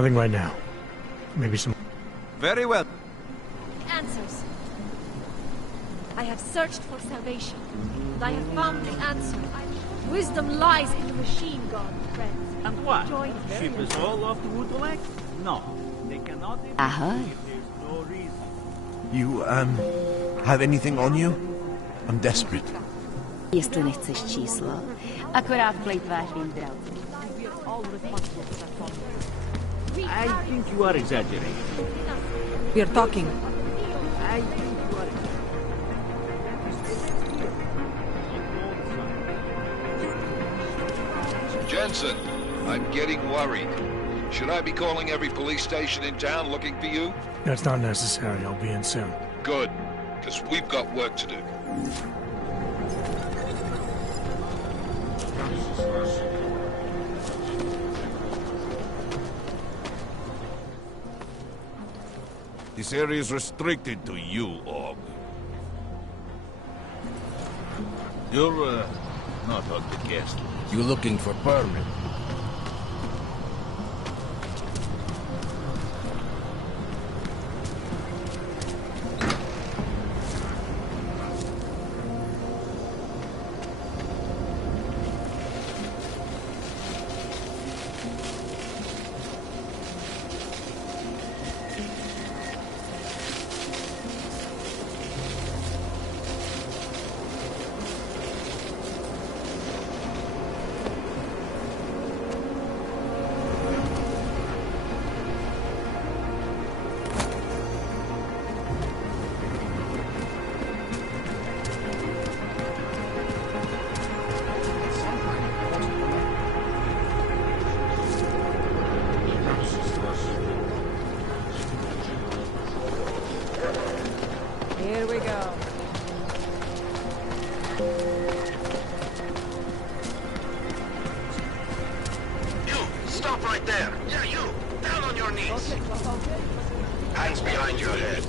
Nothing right now. Maybe some... Very well. Answers. I have searched for salvation. I have found the answer. Wisdom lies in the machine god, friends. And what? Join Ship is all off to Woodlake? No, they cannot even if there's no reason. You, have anything on you? I'm desperate. Jestli nechceš číslo, akorát plejtváš výndral. I think you are exaggerating. We are talking. I think you are Jensen, I'm getting worried. Should I be calling every police station in town looking for you? That's not necessary. I'll be in soon. Good, because we've got work to do. This area is restricted to you, Og. You're, not on the guest list. You looking for permit? Here we go. You! Stop right there! Yeah, you! Down on your knees! Hands behind your head.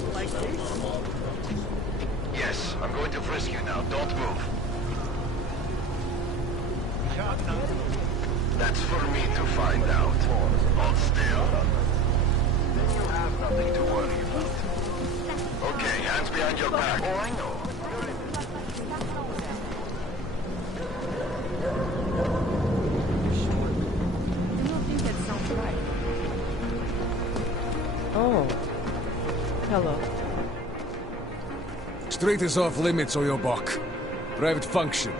Yes, I'm going to frisk you now. Don't move. That's for me to find out. Hold still. Then you have nothing to worry about. Okay, hands behind your back. Oh, I know. I don't think that sounds right. Oh. Hello. Street is off limits, Oyobok. Private function.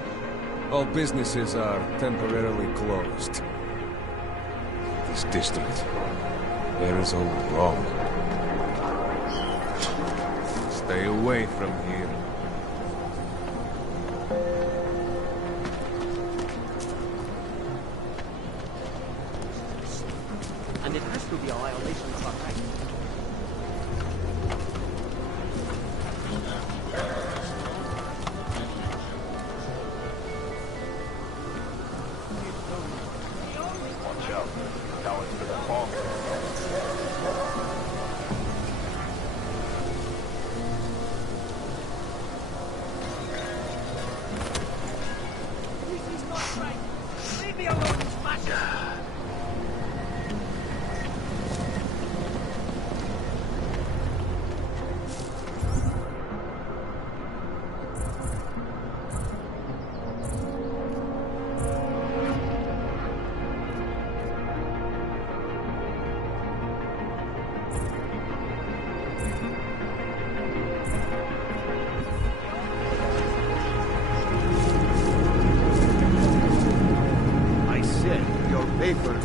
All businesses are temporarily closed. This district. There is all wrong. Stay away from here. And it has to be a violation of our rights. Watch out. Now it's for the bomb.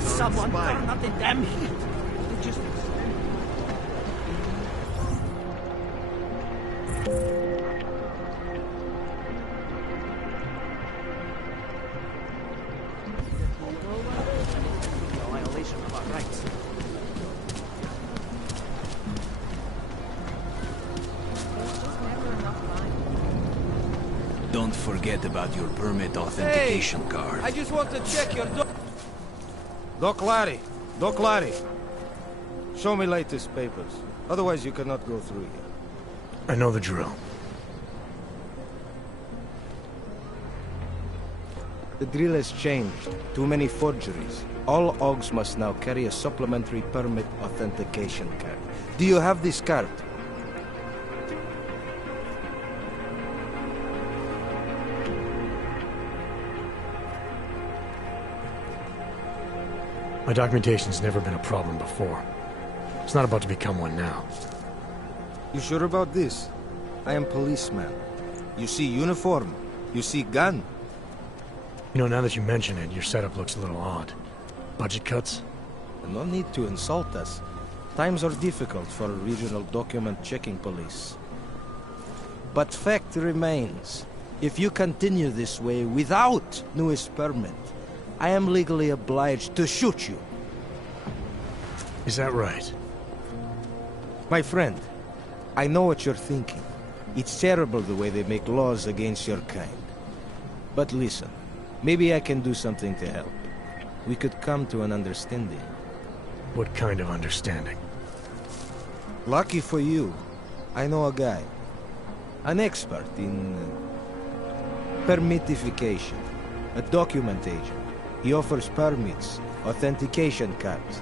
Someone turn up the damn heat. You just... a violation of our rights. Don't forget about your permit authentication card. I just want to check your Doc Larry. Doc Larry. Show me latest papers. Otherwise you cannot go through here. I know the drill. The drill has changed. Too many forgeries. All OGs must now carry a supplementary permit authentication card. Do you have this card? My documentation's never been a problem before. It's not about to become one now. You sure about this? I am policeman. You see uniform. You see gun. You know, now that you mention it, your setup looks a little odd. Budget cuts? No need to insult us. Times are difficult for a regional document checking police. But fact remains, if you continue this way without newest permit, I am legally obliged to shoot you. Is that right? My friend, I know what you're thinking. It's terrible the way they make laws against your kind. But listen, maybe I can do something to help. We could come to an understanding. What kind of understanding? Lucky for you, I know a guy. An expert in permitification. A document agent. He offers permits, authentication cards.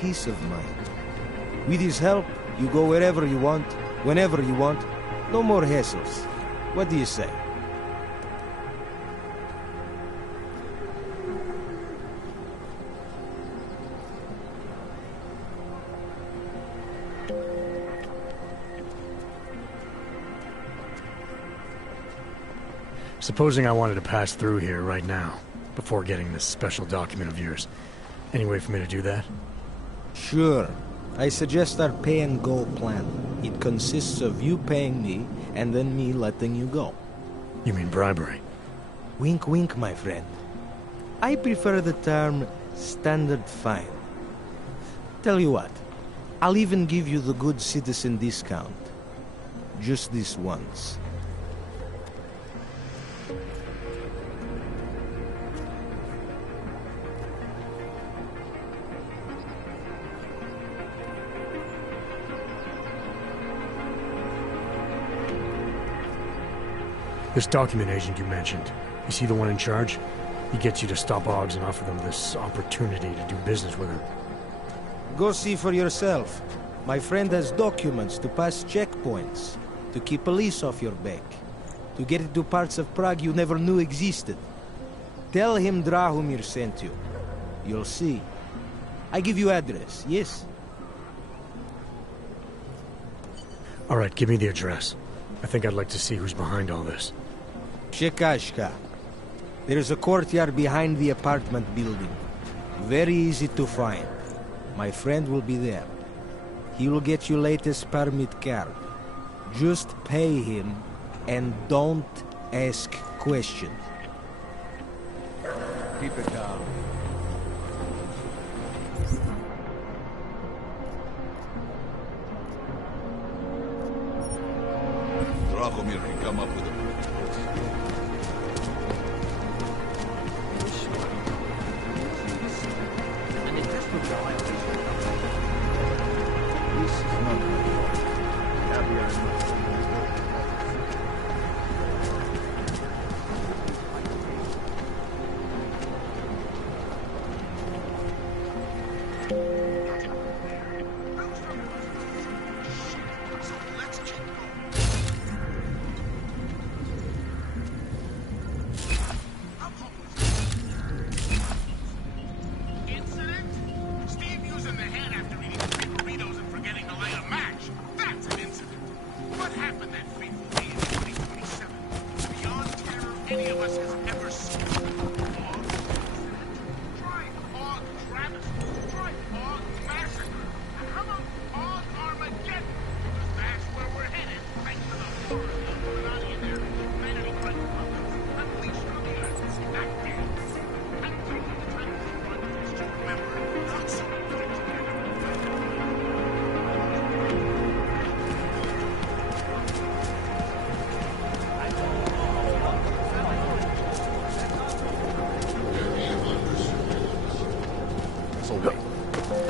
Peace of mind. With his help, you go wherever you want, whenever you want. No more hassles. What do you say? Supposing I wanted to pass through here right now, before getting this special document of yours. Any way for me to do that? Sure. I suggest our pay-and-go plan. It consists of you paying me, and then me letting you go. You mean bribery? Wink, wink, my friend. I prefer the term standard fine. Tell you what, I'll even give you the good citizen discount. Just this once. This document agent you mentioned, is he the one in charge? He gets you to stop OGs and offer them this opportunity to do business with him. Go see for yourself. My friend has documents to pass checkpoints, to keep police off your back, to get into parts of Prague you never knew existed. Tell him Drahomir sent you. You'll see. I give you address, yes? All right, give me the address. I think I'd like to see who's behind all this. Shekashka. There is a courtyard behind the apartment building. Very easy to find. My friend will be there. He will get you latest permit card. Just pay him and don't ask questions. Keep it down. Drahomir can come up with a...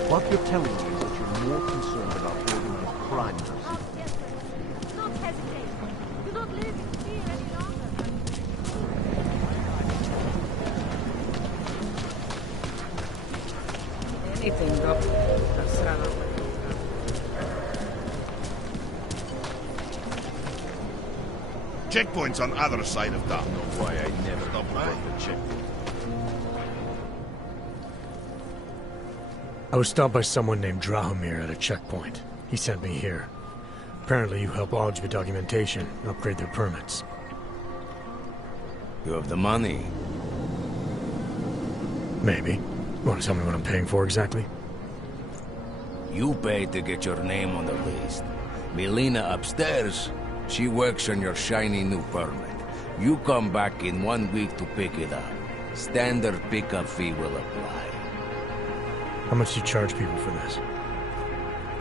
What you're telling me is that you're more concerned about organized crime than us. Yes, sir. Do not hesitate. Do not live in fear any longer. anything up. Checkpoint's on other side of town. Know why I never stop by the checkpoint. I was stopped by someone named Drahomir at a checkpoint. He sent me here. Apparently you help Augs with documentation and upgrade their permits. You have the money? Maybe. You want to tell me what I'm paying for exactly? You paid to get your name on the list. Melina upstairs, she works on your shiny new permit. You come back in 1 week to pick it up. Standard pickup fee will apply. How much do you charge people for this?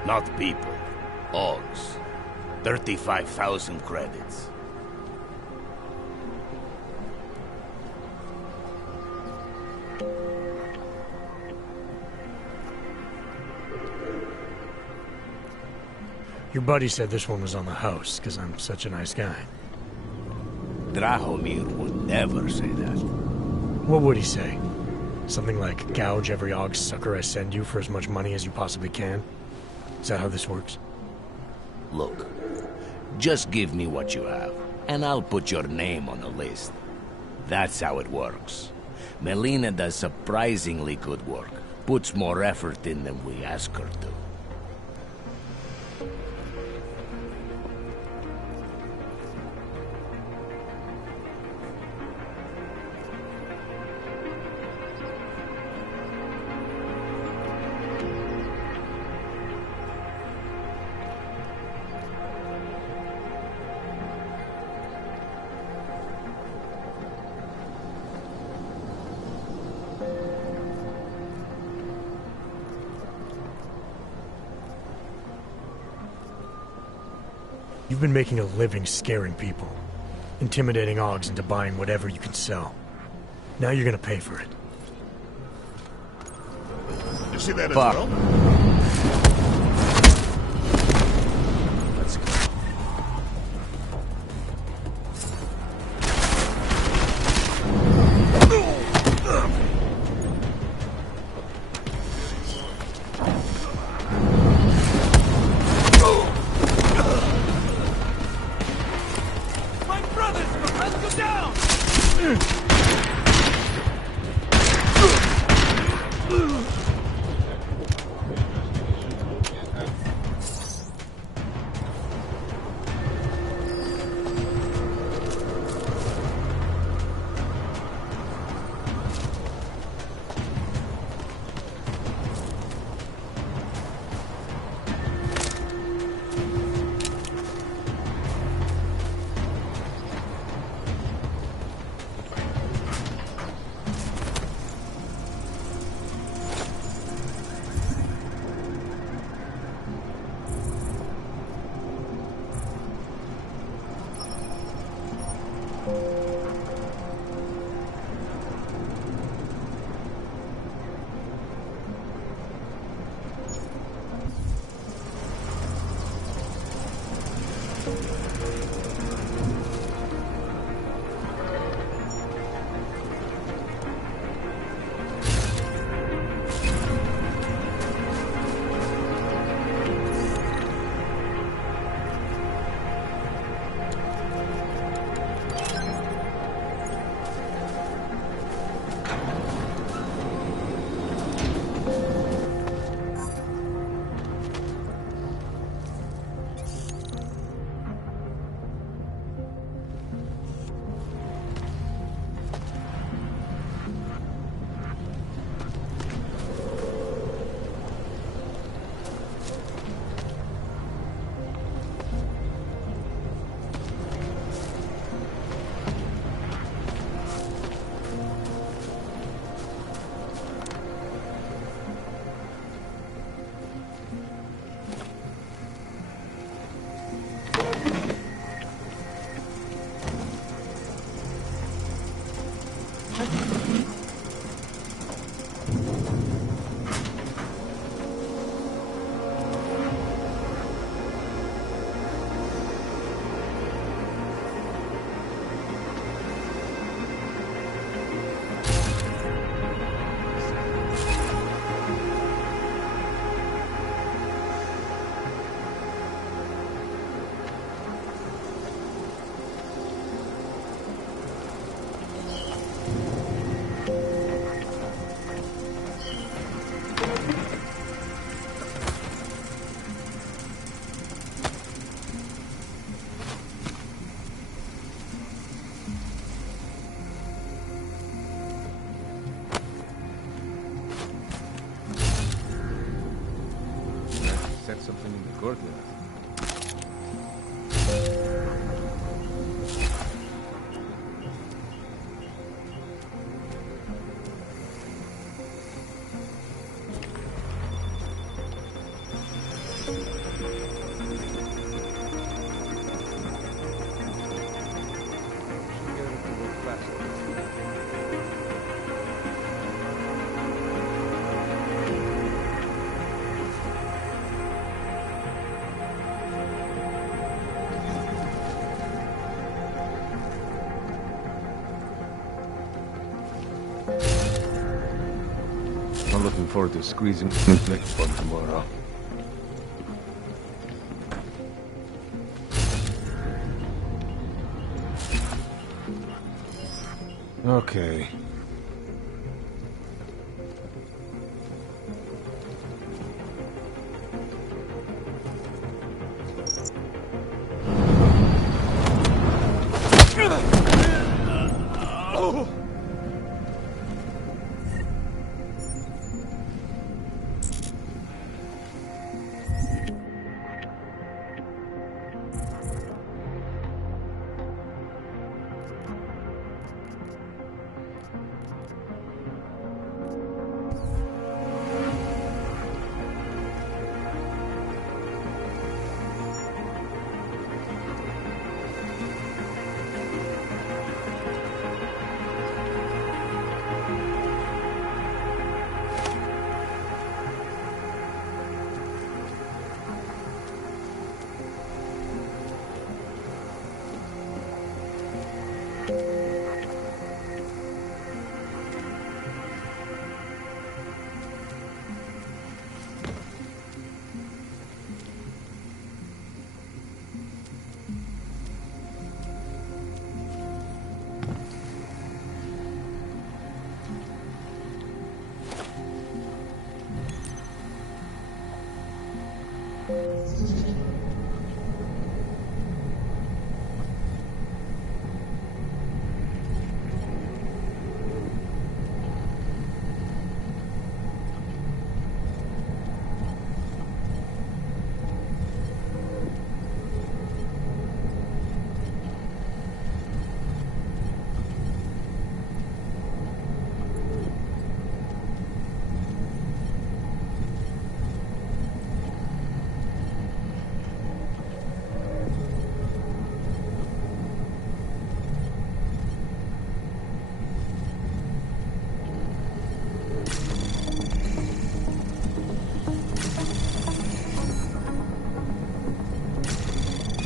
Not people. Augs. 35,000 credits. Your buddy said this one was on the house, because I'm such a nice guy. Drahomir would never say that. What would he say? Something like, gouge every Aug sucker I send you for as much money as you possibly can? Is that how this works? Look, just give me what you have, and I'll put your name on the list. That's how it works. Melina does surprisingly good work. Puts more effort in than we ask her to. You've been making a living scaring people, intimidating Augs into buying whatever you can sell. Now you're gonna pay for it. You see that as well? Let's go. courtyard. I'm looking forward to squeezing the next one tomorrow. Okay.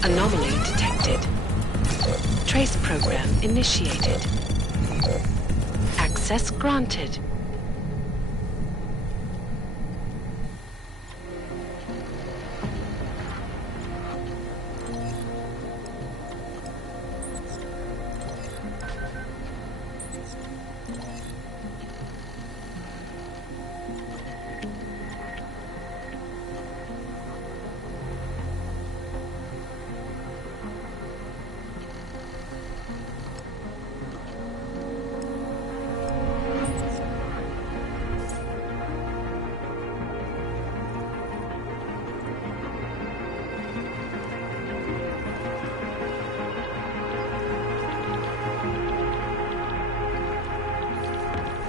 Anomaly detected. Trace program initiated. Access granted.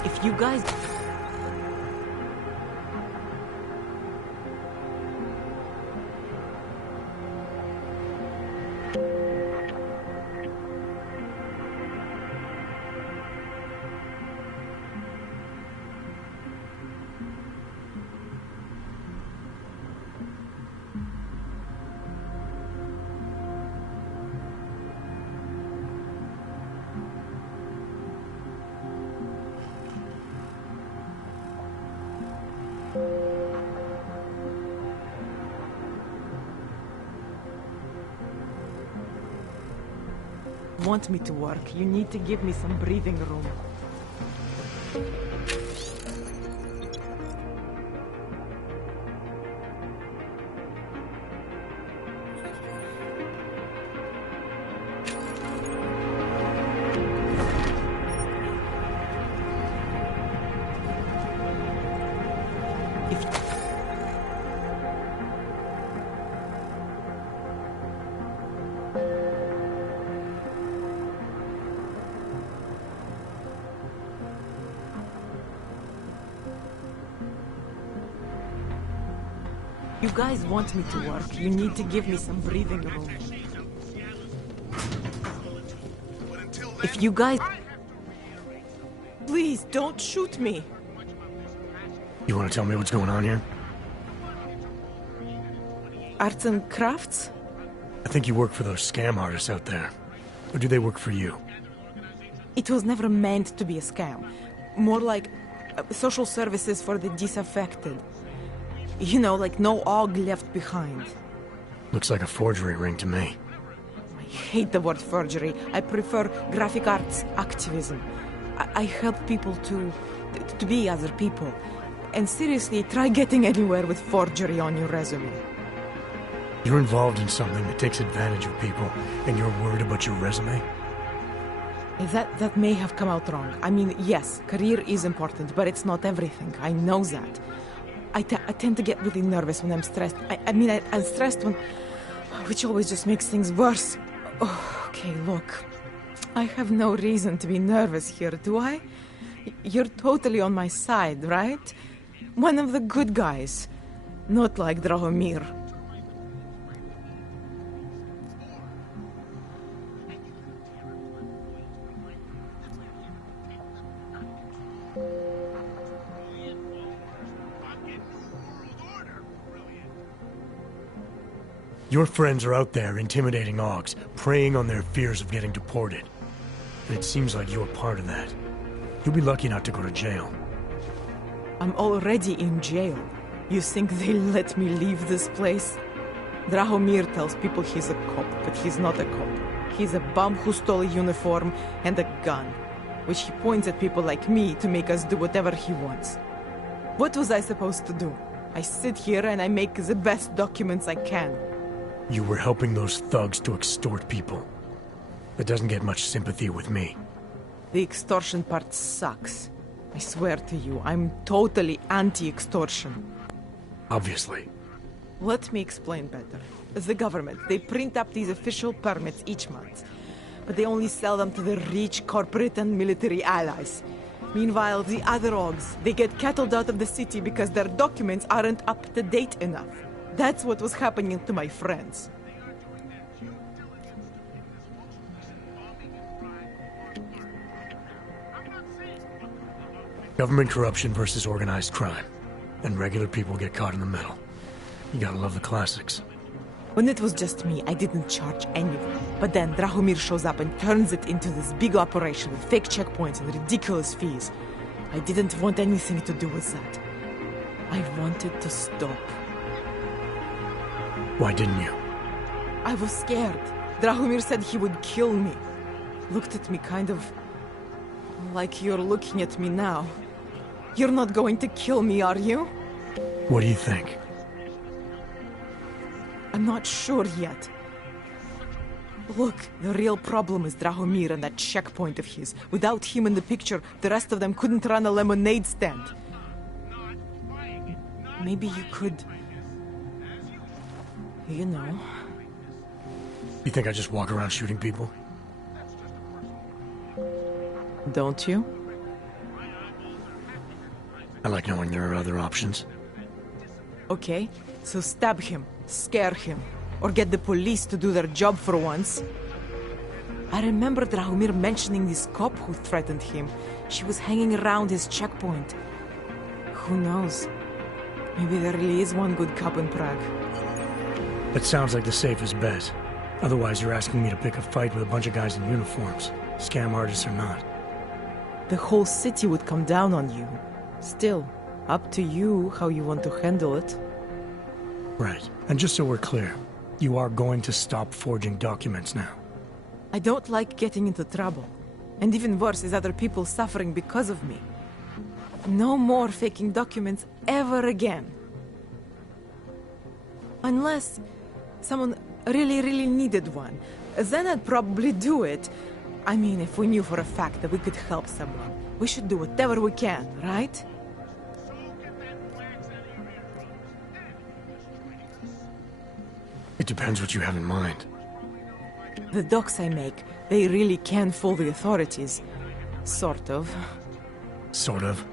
If you guys... want me to work, you need to give me some breathing room. You guys want me to work. You need to give me some breathing room. If you guys... Please, don't shoot me. You want to tell me what's going on here? Arts and crafts? I think you work for those scam artists out there. Or do they work for you? It was never meant to be a scam. More like social services for the disaffected. You know, like no OG left behind. Looks like a forgery ring to me. I hate the word forgery. I prefer graphic arts activism. I help people to be other people. And seriously, try getting anywhere with forgery on your resume. You're involved in something that takes advantage of people, and you're worried about your resume? That may have come out wrong. I mean, yes, career is important, but it's not everything. I know that. I tend to get really nervous when I'm stressed. I'm stressed when... which always just makes things worse. Oh, okay, look. I have no reason to be nervous here, do I? You're totally on my side, right? One of the good guys. Not like Drahomir. Your friends are out there intimidating Augs, preying on their fears of getting deported. And it seems like you're part of that. You'll be lucky not to go to jail. I'm already in jail. You think they'll let me leave this place? Drahomir tells people he's a cop, but he's not a cop. He's a bum who stole a uniform and a gun, which he points at people like me to make us do whatever he wants. What was I supposed to do? I sit here and I make the best documents I can. You were helping those thugs to extort people. That doesn't get much sympathy with me. The extortion part sucks. I swear to you, I'm totally anti-extortion. Obviously. Let me explain better. The government, they print up these official permits each month, but they only sell them to the rich corporate and military allies. Meanwhile, the other Augs, they get cattled out of the city because their documents aren't up to date enough. That's what was happening to my friends. Government corruption versus organized crime. And regular people get caught in the middle. You gotta love the classics. When it was just me, I didn't charge anyone. But then Drahomir shows up and turns it into this big operation with fake checkpoints and ridiculous fees. I didn't want anything to do with that. I wanted to stop. Why didn't you? I was scared. Drahomir said he would kill me. Looked at me kind of... like you're looking at me now. You're not going to kill me, are you? What do you think? I'm not sure yet. Look, the real problem is Drahomir and that checkpoint of his. Without him in the picture, the rest of them couldn't run a lemonade stand. Maybe you could... you know... You think I just walk around shooting people? Don't you? I like knowing there are other options. Okay, so stab him, scare him, or get the police to do their job for once. I remember Drahomir mentioning this cop who threatened him. She was hanging around his checkpoint. Who knows? Maybe there really is one good cop in Prague. That sounds like the safest bet. Otherwise, you're asking me to pick a fight with a bunch of guys in uniforms. Scam artists or not. The whole city would come down on you. Still, up to you how you want to handle it. Right. And just so we're clear, you are going to stop forging documents now. I don't like getting into trouble. And even worse is other people suffering because of me. No more faking documents ever again. Unless someone really needed one. Then I'd probably do it. I mean, if we knew for a fact that we could help someone, we should do whatever we can, right? It depends what you have in mind. The docs I make, they really can fool the authorities. Sort of. Sort of?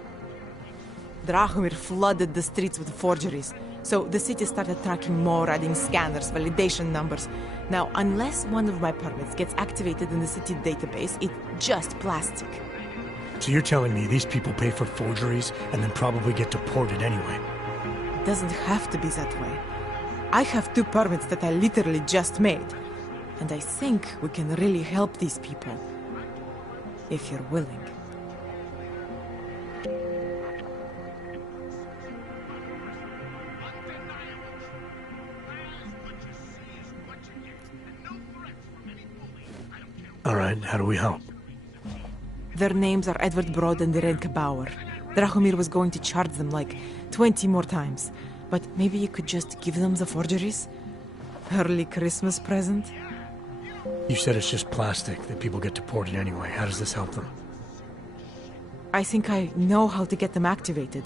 Drahomir flooded the streets with forgeries. So the city started tracking more, adding scanners, validation numbers. Now, unless one of my permits gets activated in the city database, it's just plastic. So you're telling me these people pay for forgeries and then probably get deported anyway? It doesn't have to be that way. I have 2 permits that I literally just made. And I think we can really help these people. If you're willing. All right, how do we help? Their names are Edward Broad and Irenka Bauer. Drahomir was going to charge them like 20 more times. But maybe you could just give them the forgeries? Early Christmas present? You said it's just plastic, that people get deported anyway. How does this help them? I think I know how to get them activated.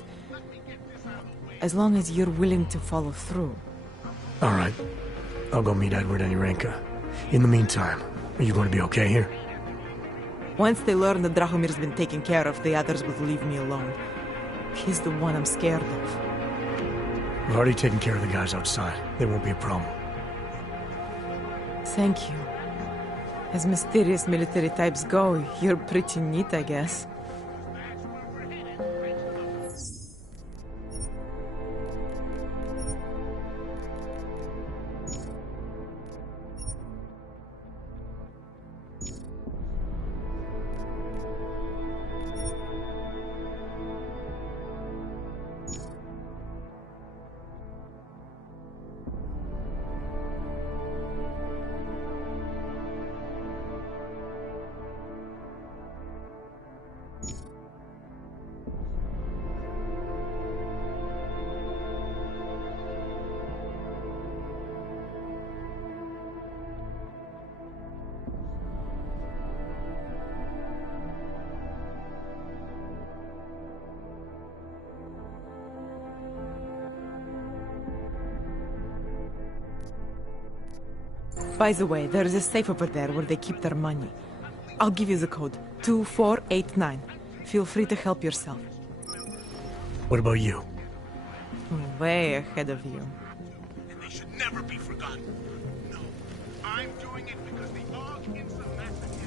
As long as you're willing to follow through. All right. I'll go meet Edward and Irenka. In the meantime, are you going to be okay here? Once they learn that Drahomir's been taken care of, the others will leave me alone. He's the one I'm scared of. We've already taken care of the guys outside. They won't be a problem. Thank you. As mysterious military types go, you're pretty neat, I guess. By the way, there is a safe over there where they keep their money. I'll give you the code. 2489. Feel free to help yourself. What about you? Way ahead of you. And they should never be forgotten. No, I'm doing it because the Og Insel massacre.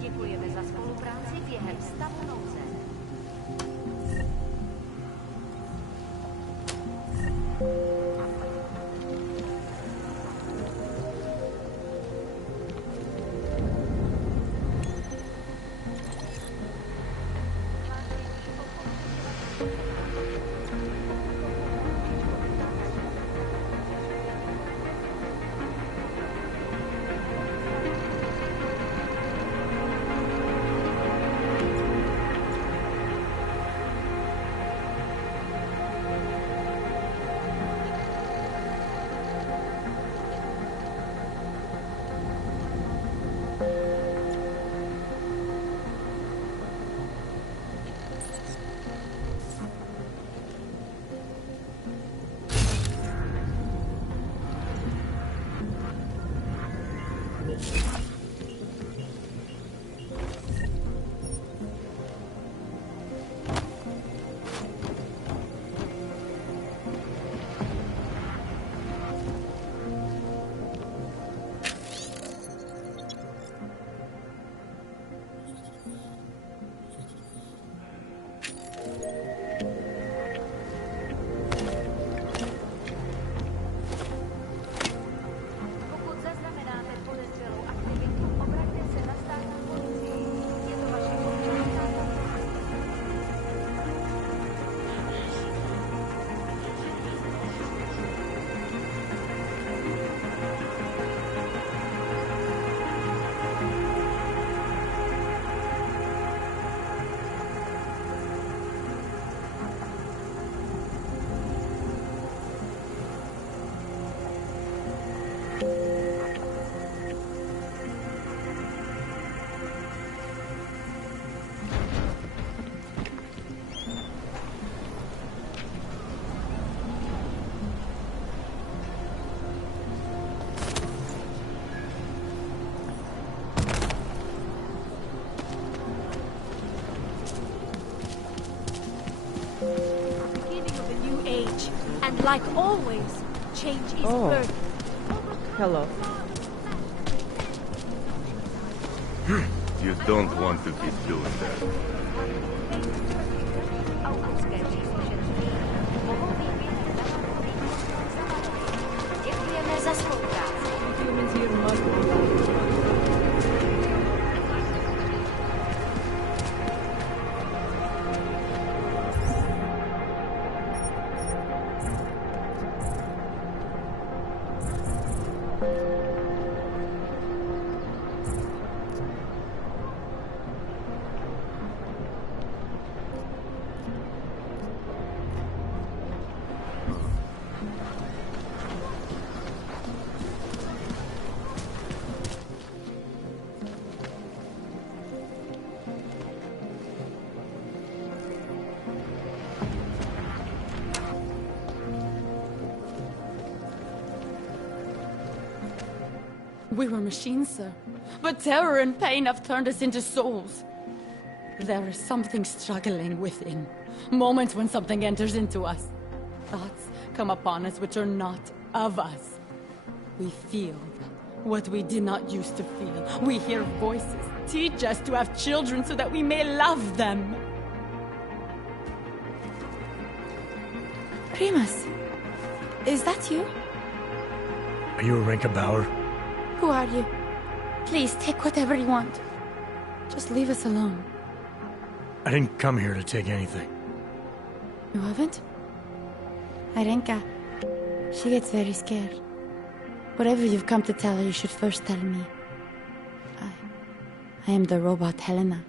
Děkujeme za spolupráci během stavu nouze. And like always, change is birth. Hello. You don't want to keep doing that. Děkujeme za spolupráci. Humans here must be We were machines, sir. But terror and pain have turned us into souls. There is something struggling within. Moments when something enters into us. Thoughts come upon us which are not of us. We feel what we did not used to feel. We hear voices. Teach us to have children so that we may love them. Primus, is that you? Are you a Renka Bauer? Who are you? Please, take whatever you want. Just leave us alone. I didn't come here to take anything. You haven't? Arenka, she gets very scared. Whatever you've come to tell her, you should first tell me. I am the robot Helena.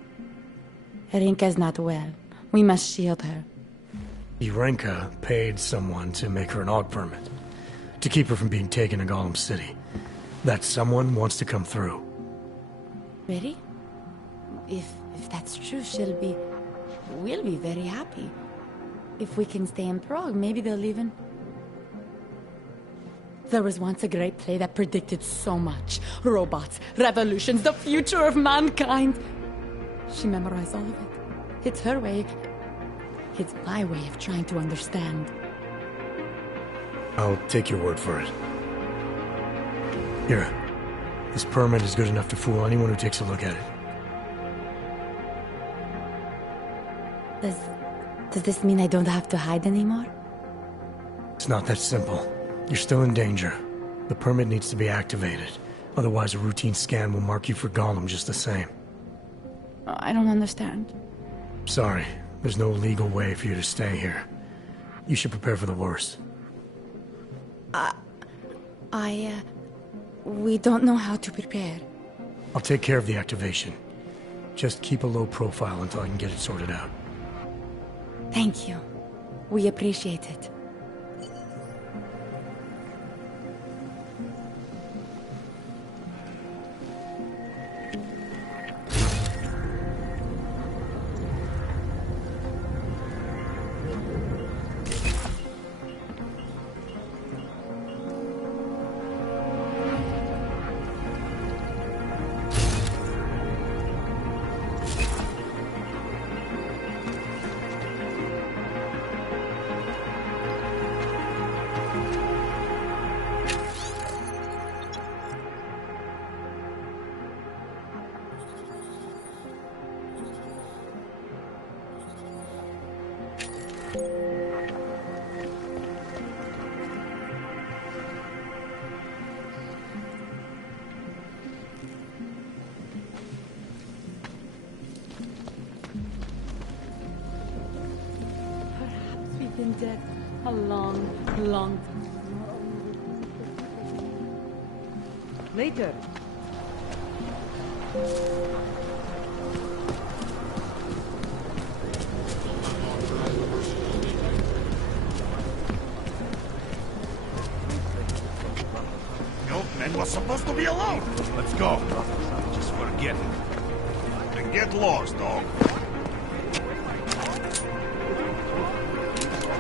Arenka's not well. We must shield her. Renka paid someone to make her an AUG permit. To keep her from being taken to Golem City. That someone wants to come through. Really? If that's true, we'll be very happy. If we can stay in Prague, maybe they'll even... There was once a great play that predicted so much. Robots, revolutions, the future of mankind. She memorized all of it. It's her way. It's my way of trying to understand. I'll take your word for it. Here. This permit is good enough to fool anyone who takes a look at it. Does this mean I don't have to hide anymore? It's not that simple. You're still in danger. The permit needs to be activated. Otherwise, a routine scan will mark you for Gollum just the same. I don't understand. Sorry. There's no legal way for you to stay here. You should prepare for the worst. We don't know how to prepare. I'll take care of the activation. Just keep a low profile until I can get it sorted out. Thank you. We appreciate it. We've been dead a long, long time. Later. Milkman was supposed to be alone. Let's go. Just forget it. And get lost, dog.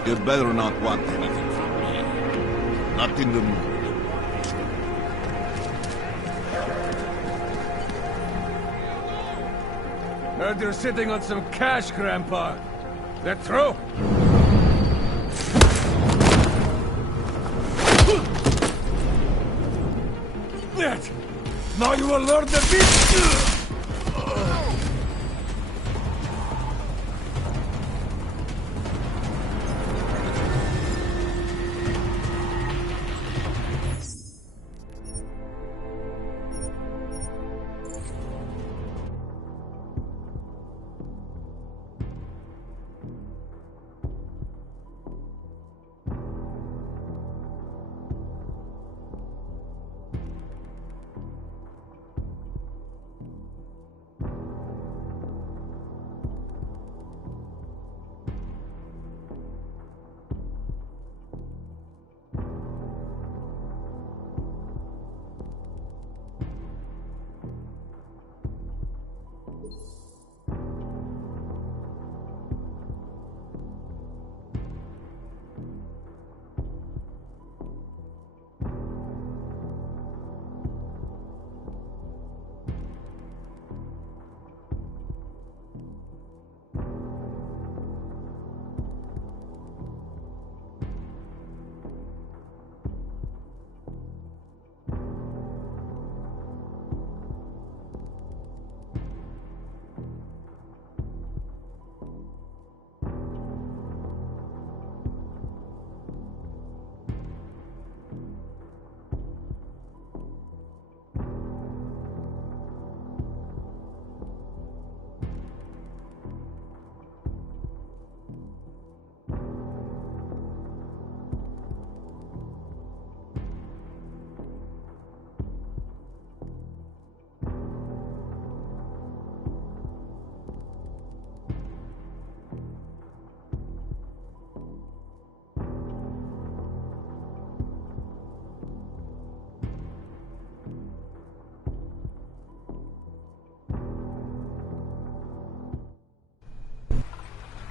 You better not want anything from me. Not in the mood. Heard you're sitting on some cash, Grandpa. That true? That! Now you will learn the beast!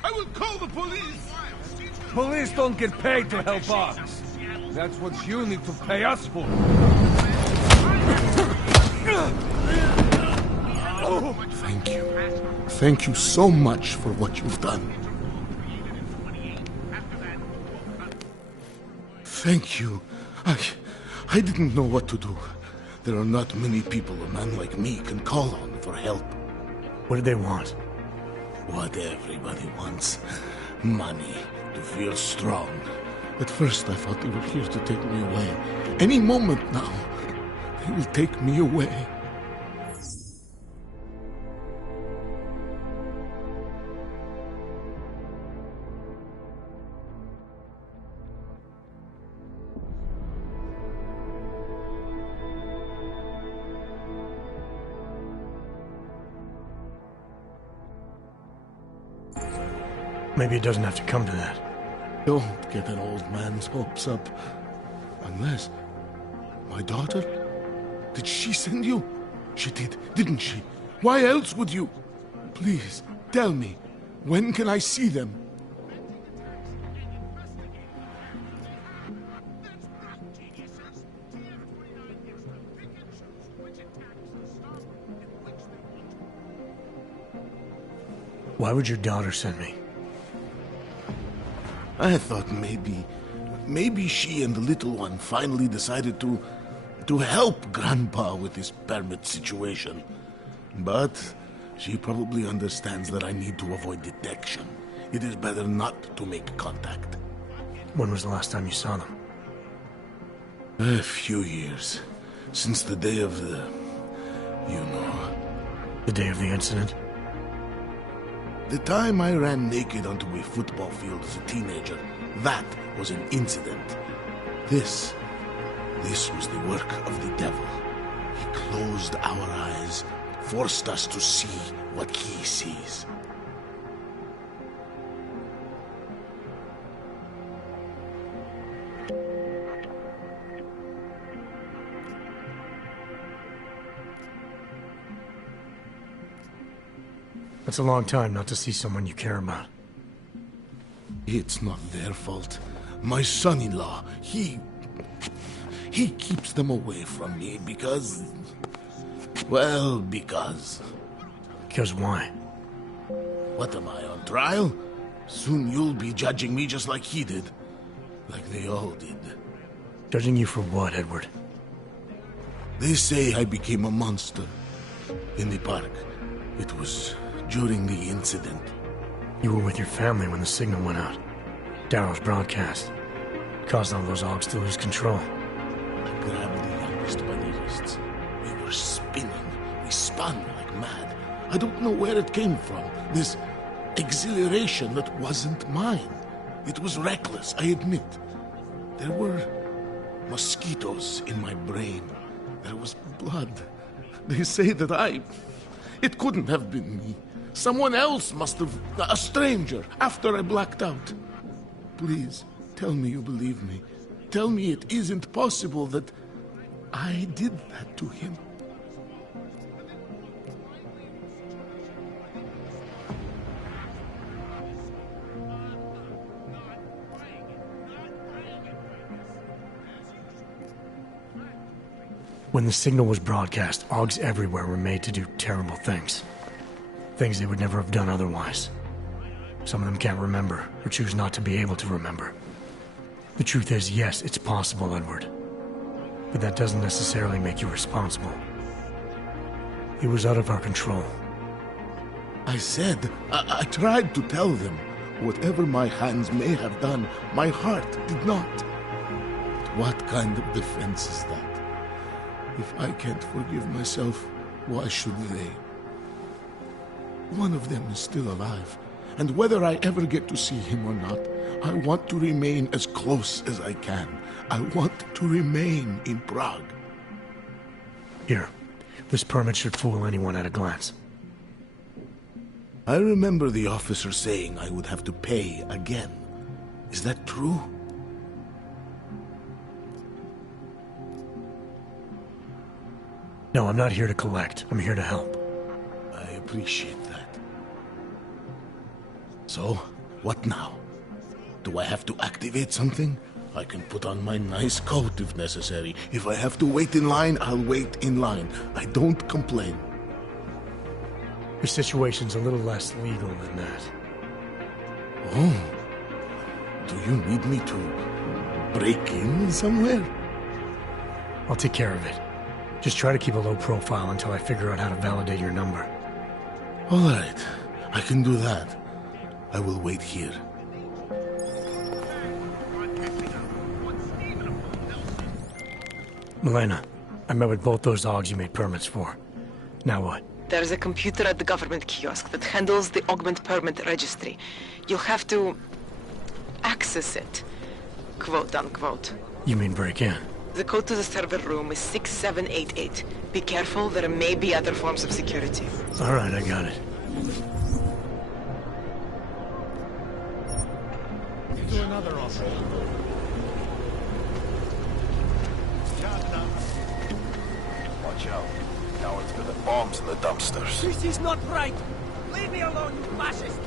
I will call the police! Police don't get paid to help us. That's what you need to pay us for. Thank you. Thank you so much for what you've done. Thank you. I didn't know what to do. There are not many people a man like me can call on for help. What do they want? What everybody wants. Money, to feel strong. At first I thought they were here to take me away. Any moment now, they will take me away. Maybe it doesn't have to come to that. Don't get an old man's hopes up. Unless... my daughter? Did she send you? She did, didn't she? Why else would you? Please, tell me. When can I see them? Why would your daughter send me? I thought maybe she and the little one finally decided to help Grandpa with his permit situation. But she probably understands that I need to avoid detection. It is better not to make contact. When was the last time you saw them? A few years. Since the day of the... you know. The day of the incident? The time I ran naked onto a football field as a teenager, that was an incident. This was the work of the devil. He closed our eyes, forced us to see what he sees. That's a long time not to see someone you care about. It's not their fault. My son-in-law, he keeps them away from me because... well, because... Because why? What am I, on trial? Soon you'll be judging me just like he did. Like they all did. Judging you for what, Edward? They say I became a monster. In the park. It was during the incident. You were with your family when the signal went out. Darrow's broadcast. Caused all those Augs to lose control. I grabbed the youngest by the wrists. We were spinning. We spun like mad. I don't know where it came from. This exhilaration that wasn't mine. It was reckless, I admit. There were mosquitoes in my brain. There was blood. They say that it couldn't have been me. Someone else must have... a stranger, after I blacked out. Please, tell me you believe me. Tell me it isn't possible that I did that to him. When the signal was broadcast, Augs everywhere were made to do terrible things. Things they would never have done otherwise. Some of them can't remember, or choose not to be able to remember. The truth is, yes, it's possible, Edward. But that doesn't necessarily make you responsible. It was out of our control. I said, I tried to tell them. Whatever my hands may have done, my heart did not. But what kind of defense is that? If I can't forgive myself, why should they? One of them is still alive, and whether I ever get to see him or not, I want to remain as close as I can. I want to remain in Prague. Here, this permit should fool anyone at a glance. I remember the officer saying I would have to pay again. Is that true? No, I'm not here to collect. I'm here to help. I appreciate that. So, what now? Do I have to activate something? I can put on my nice coat if necessary. If I have to wait in line, I'll wait in line. I don't complain. Your situation's a little less legal than that. Oh. Do you need me to break in somewhere? I'll take care of it. Just try to keep a low profile until I figure out how to validate your number. All right. I can do that. I will wait here. Milena, I met with both those Augs you made permits for. Now what? There's a computer at the government kiosk that handles the augment permit registry. You'll have to access it, quote unquote. You mean break in? The code to the server room is 6788. Be careful, there may be other forms of security. All right, I got it. Do another offer. Watch out. Now it's for the bombs in the dumpsters. This is not right! Leave me alone, you fascist!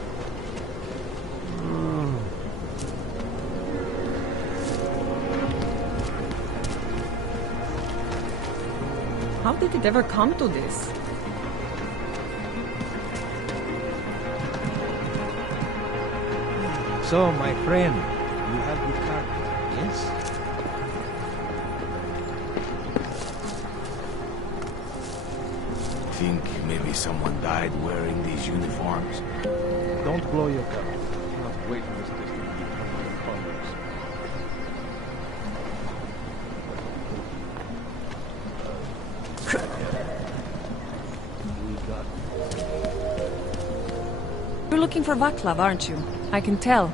How did it ever come to this? So, my friend, you have the card, yes? Think maybe someone died wearing these uniforms? Don't blow your cover. You must wait for this district to be covered in colors. You're looking for Vaclav, aren't you? I can tell.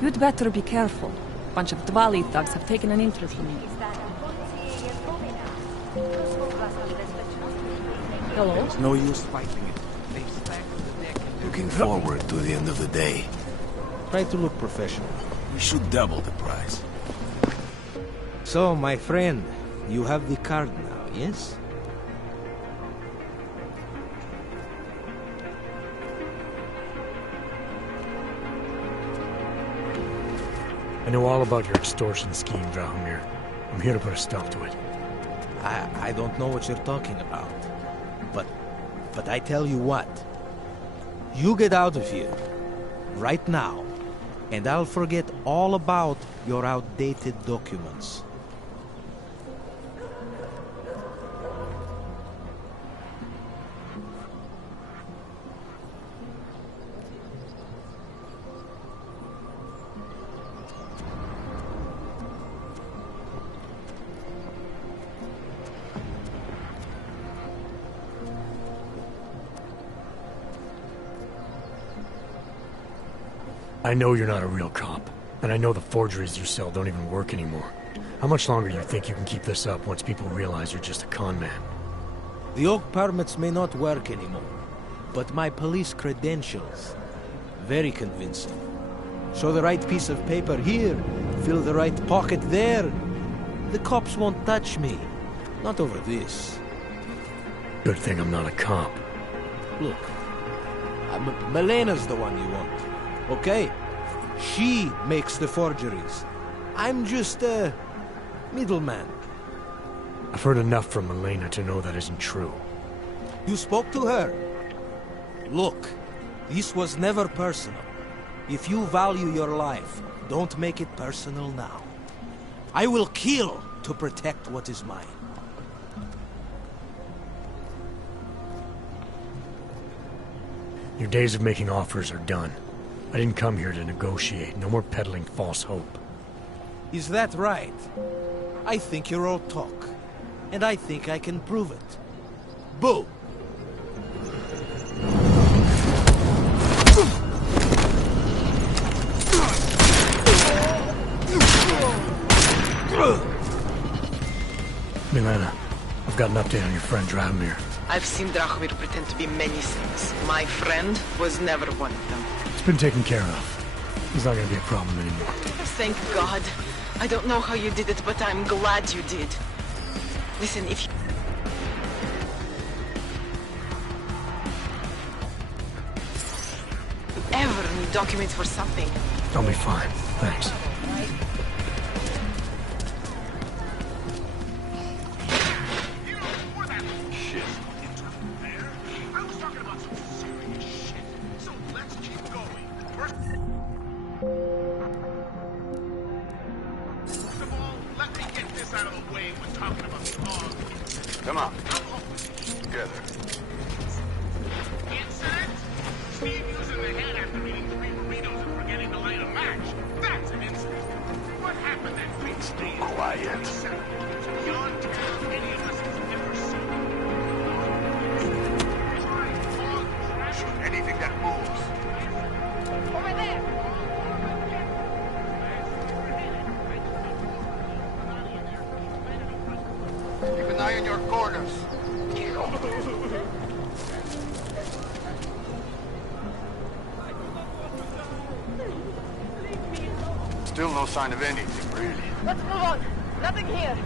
You'd better be careful. Bunch of Dvali thugs have taken an interest in you. Hello? There's no use fighting it. Looking forward to the end of the day. Try to look professional. We should double the price. So, my friend, you have the card now, yes? I know all about your extortion scheme, Drahomir. I'm here to put a stop to it. I don't know what you're talking about. But I tell you what. You get out of here. Right now. And I'll forget all about your outdated documents. I know you're not a real cop, and I know the forgeries you sell don't even work anymore. How much longer do you think you can keep this up once people realize you're just a con man? The oak permits may not work anymore, but my police credentials, very convincing. Show the right piece of paper here, fill the right pocket there. The cops won't touch me. Not over this. Good thing I'm not a cop. Look, Milena's the one you want, okay? She makes the forgeries. I'm just a middleman. I've heard enough from Milena to know that isn't true. You spoke to her? Look, this was never personal. If you value your life, don't make it personal now. I will kill to protect what is mine. Your days of making offers are done. I didn't come here to negotiate. No more peddling false hope. Is that right? I think you're all talk. And I think I can prove it. Boo! Milena, I've got an update on your friend Drahomir. I've seen Drahomir pretend to be many things. My friend was never one of them. It's been taken care of. He's not gonna be a problem anymore. Thank God. I don't know how you did it, but I'm glad you did. Listen, if you ever need documents for something, I'll be fine. Thanks. First of all, let me get this out of the way when talking about the Come on. Together. Incident? Steve using the head after eating 3 burritos and forgetting to light a match. That's an incident. What happened that week? Stay quiet. It's beyond town any of us has ever seen. Shoot anything that moves. Over there! Keep an eye on your corners. Still no sign of anything, really. Let's move on! Nothing here!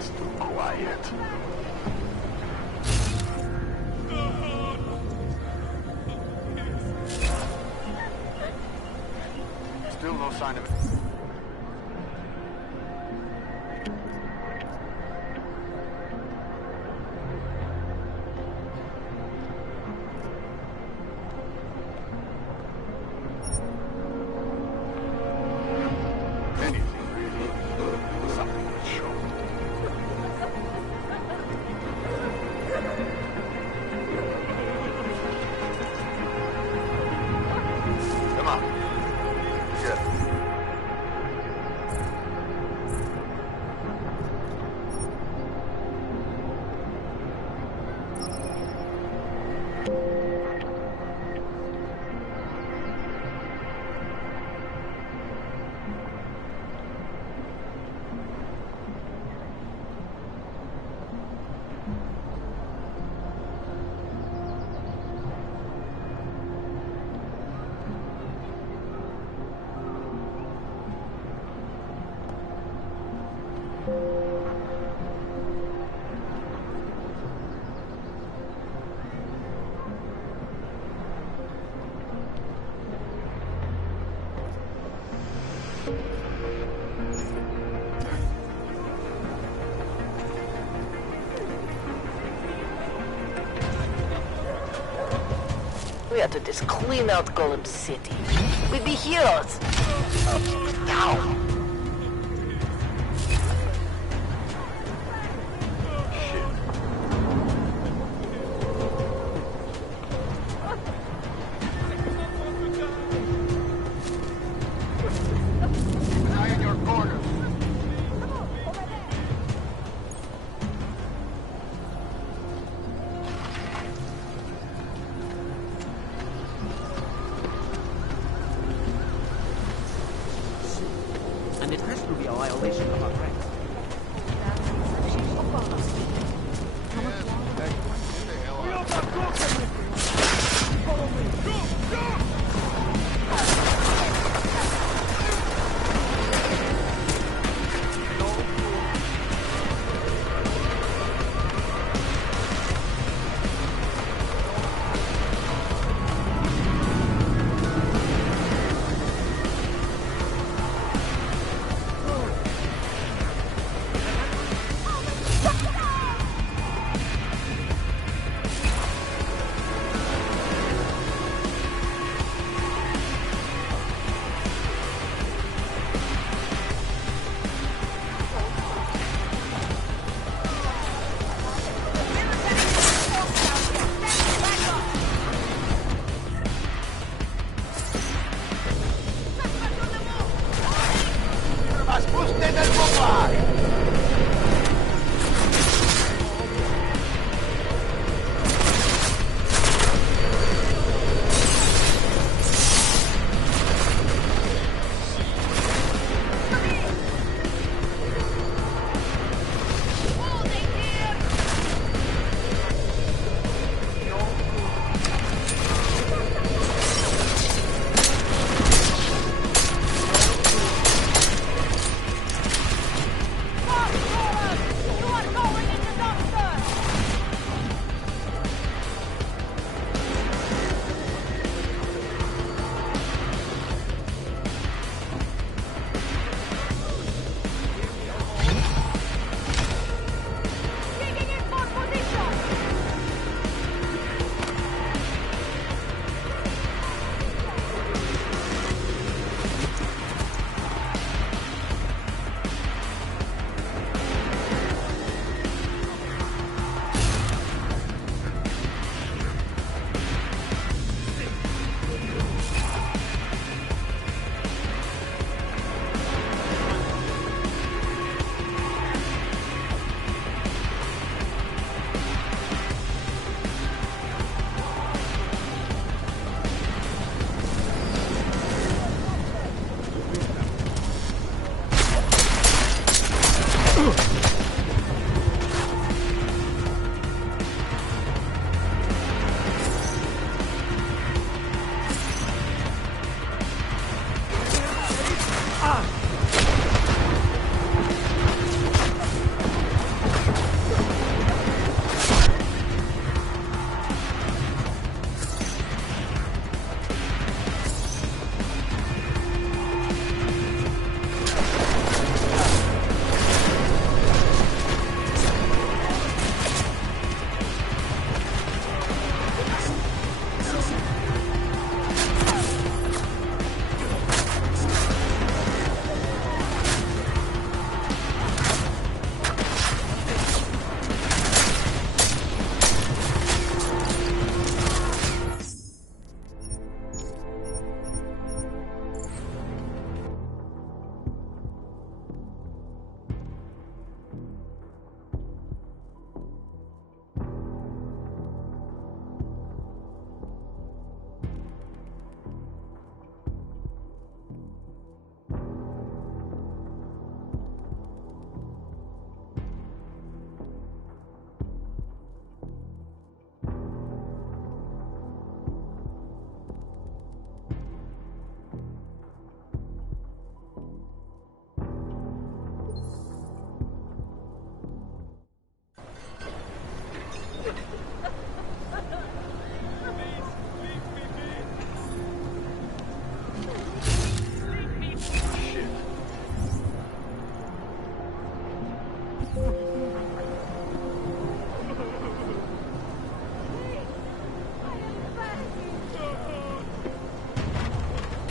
Still quiet. Still no sign of it. Anything, really. Something would show. Come on. Good. We have to just clean out Golem City. We'd be heroes. Ow. Eye on your corners. And it has to be a violation of our rights.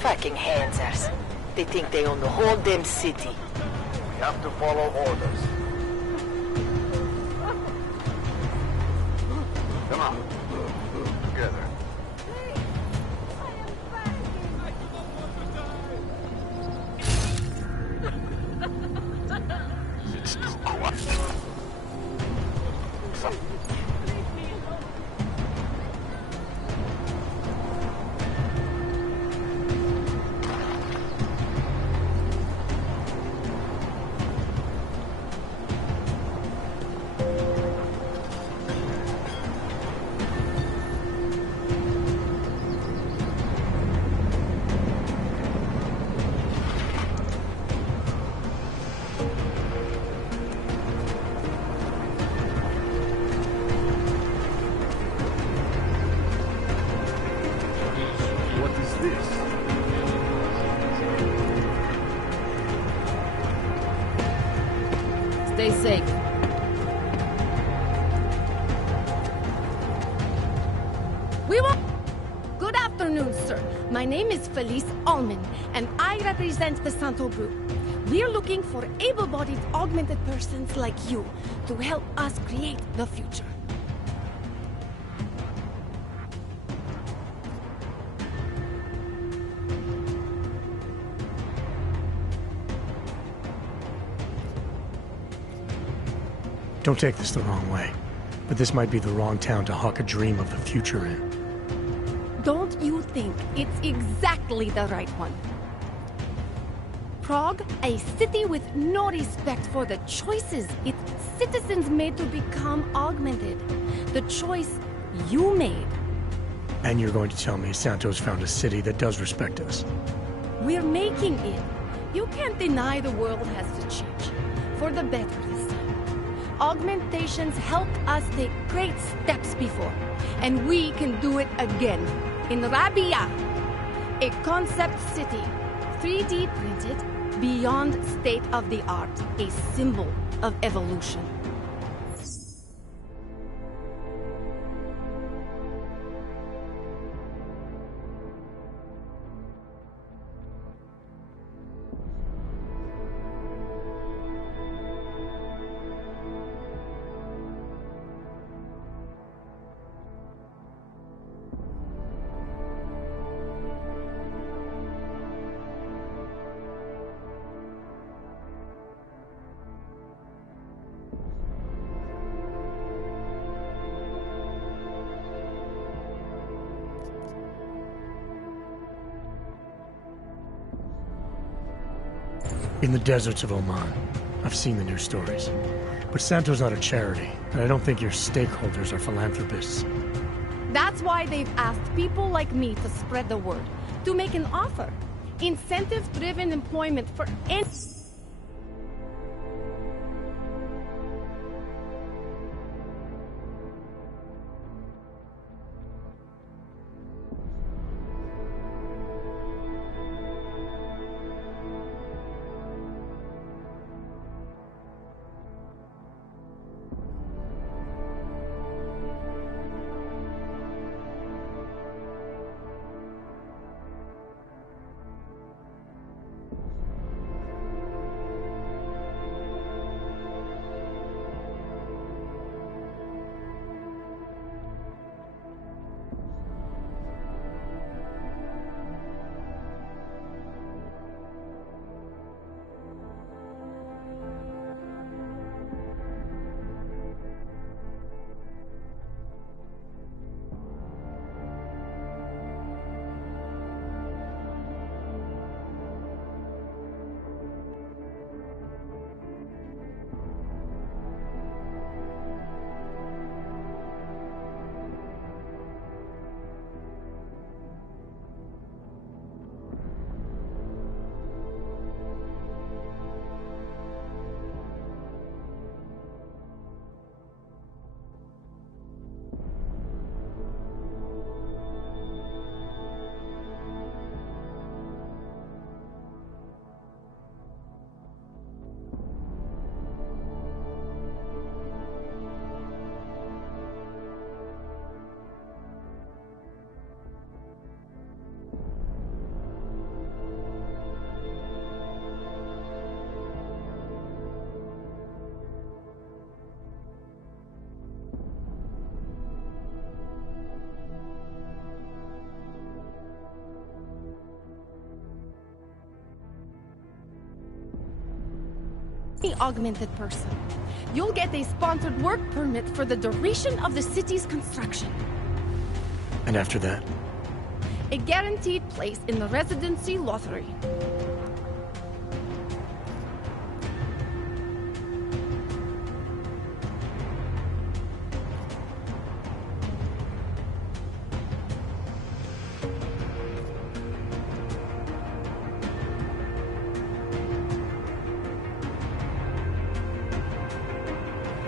Fucking handsers. They think they own the whole damn city. We have to follow orders. Come on. Together. It's too quiet. Stay safe. We will... Good afternoon, sir. My name is Felice Allman, and I represent the Santo Group. We're looking for able-bodied augmented persons like you to help us create the future. Don't take this the wrong way, but this might be the wrong town to hawk a dream of the future in. Don't you think it's exactly the right one? Prague, a city with no respect for the choices its citizens made to become augmented. The choice you made. And you're going to tell me Santos found a city that does respect us? We're making it. You can't deny the world has to change. For the better this time. Augmentations helped us take great steps before, and we can do it again. In Rabia, a concept city, 3D printed, beyond state-of-the-art, a symbol of evolution. In the deserts of Oman, I've seen the news stories. But Santo's not a charity, and I don't think your stakeholders are philanthropists. That's why they've asked people like me to spread the word, to make an offer. Incentive-driven employment for any... augmented person. You'll get a sponsored work permit for the duration of the city's construction. And after that? A guaranteed place in the residency lottery.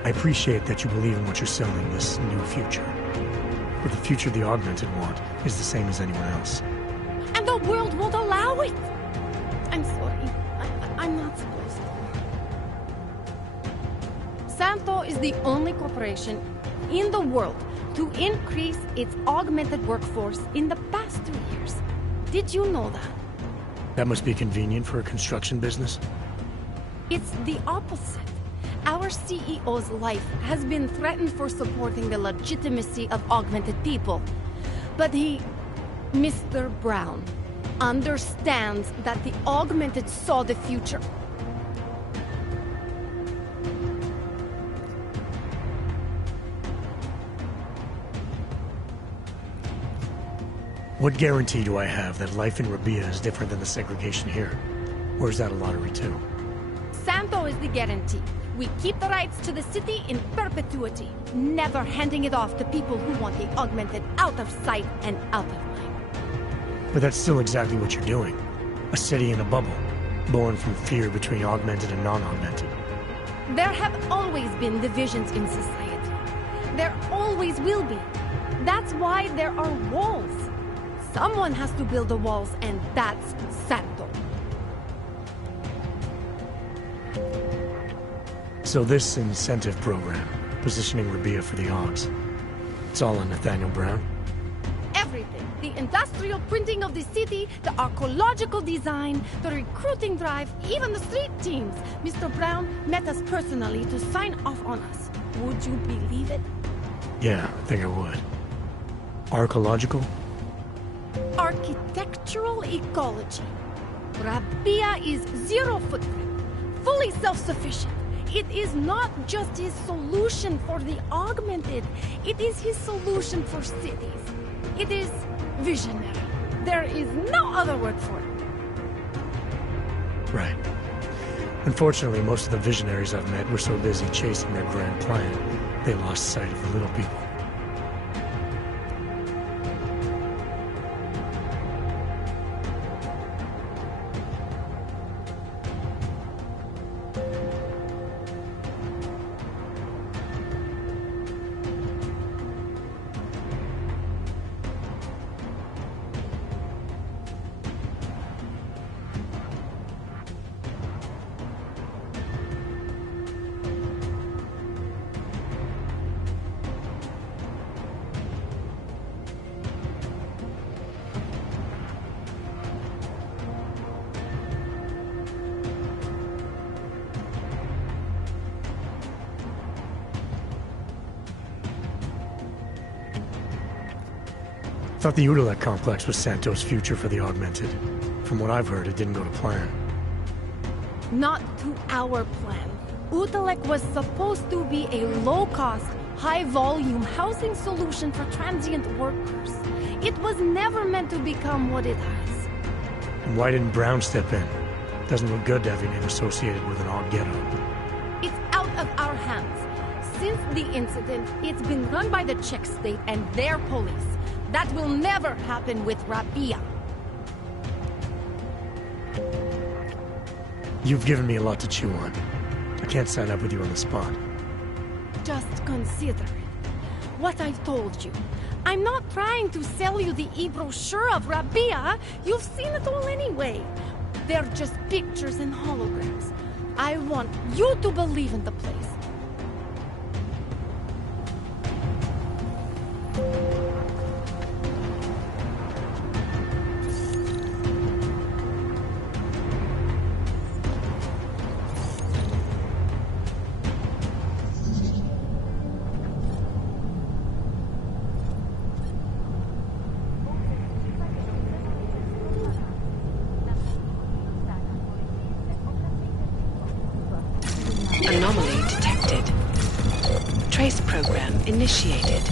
I appreciate that you believe in what you're selling, this new future. But the future the Augmented want is the same as anyone else. And the world won't allow it! I'm sorry. I'm not supposed to. Santo is the only corporation in the world to increase its augmented workforce in the past 2 years. Did you know that? That must be convenient for a construction business. It's the opposite. Our CEO's life has been threatened for supporting the legitimacy of augmented people. But he, Mr. Brown, understands that the augmented saw the future. What guarantee do I have that life in Rabia is different than the segregation here? Or is that a lottery too? Santo is the guarantee. We keep the rights to the city in perpetuity, never handing it off to people who want the augmented out of sight and out of mind. But that's still exactly what you're doing. A city in a bubble, born from fear between augmented and non-augmented. There have always been divisions in society. There always will be. That's why there are walls. Someone has to build the walls, and that's Santo. So this incentive program, positioning Rabia for the Augs, it's all on Nathaniel Brown? Everything. The industrial printing of the city, the archaeological design, the recruiting drive, even the street teams. Mr. Brown met us personally to sign off on us. Would you believe it? Yeah, I think I would. Archaeological? Architectural ecology. Rabia is zero footprint, fully self-sufficient. It is not just his solution for the augmented. It is his solution for cities. It is visionary. There is no other word for it. Right. Unfortunately, most of the visionaries I've met were so busy chasing their grand plan, they lost sight of the little people. I thought the Udalek complex was Santo's future for the Augmented. From what I've heard, it didn't go to plan. Not to our plan. Udalek was supposed to be a low-cost, high-volume housing solution for transient workers. It was never meant to become what it has. And why didn't Brown step in? Doesn't look good to have your name associated with an Aug ghetto. It's out of our hands. Since the incident, it's been run by the Czech state and their police. That will never happen with Rabia. You've given me a lot to chew on. I can't sign up with you on the spot. Just consider it. What I've told you. I'm not trying to sell you the e-brochure of Rabia. You've seen it all anyway. They're just pictures and holograms. I want you to believe in the place. initiated.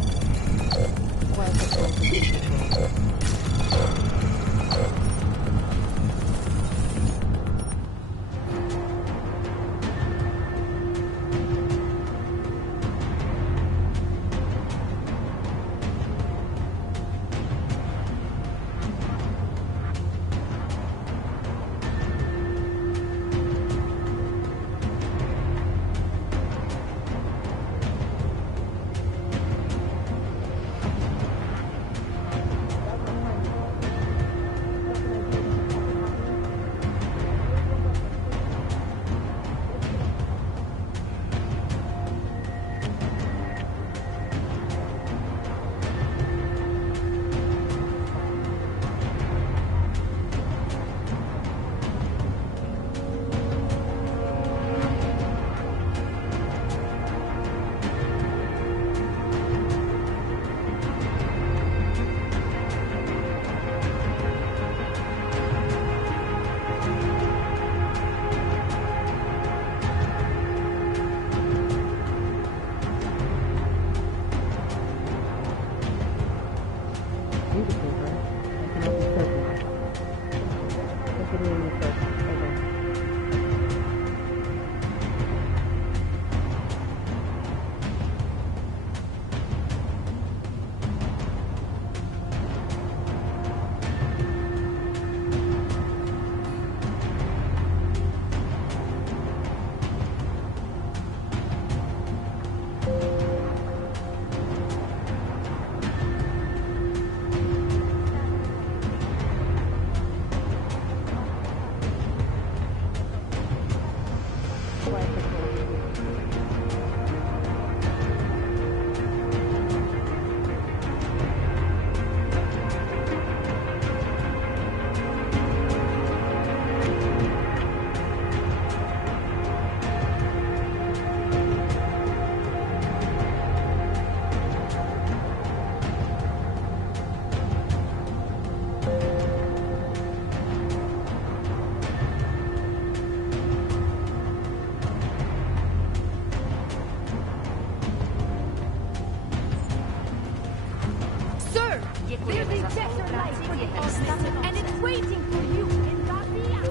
There's a desert light for the Augmented, and it's waiting for you in Garcia.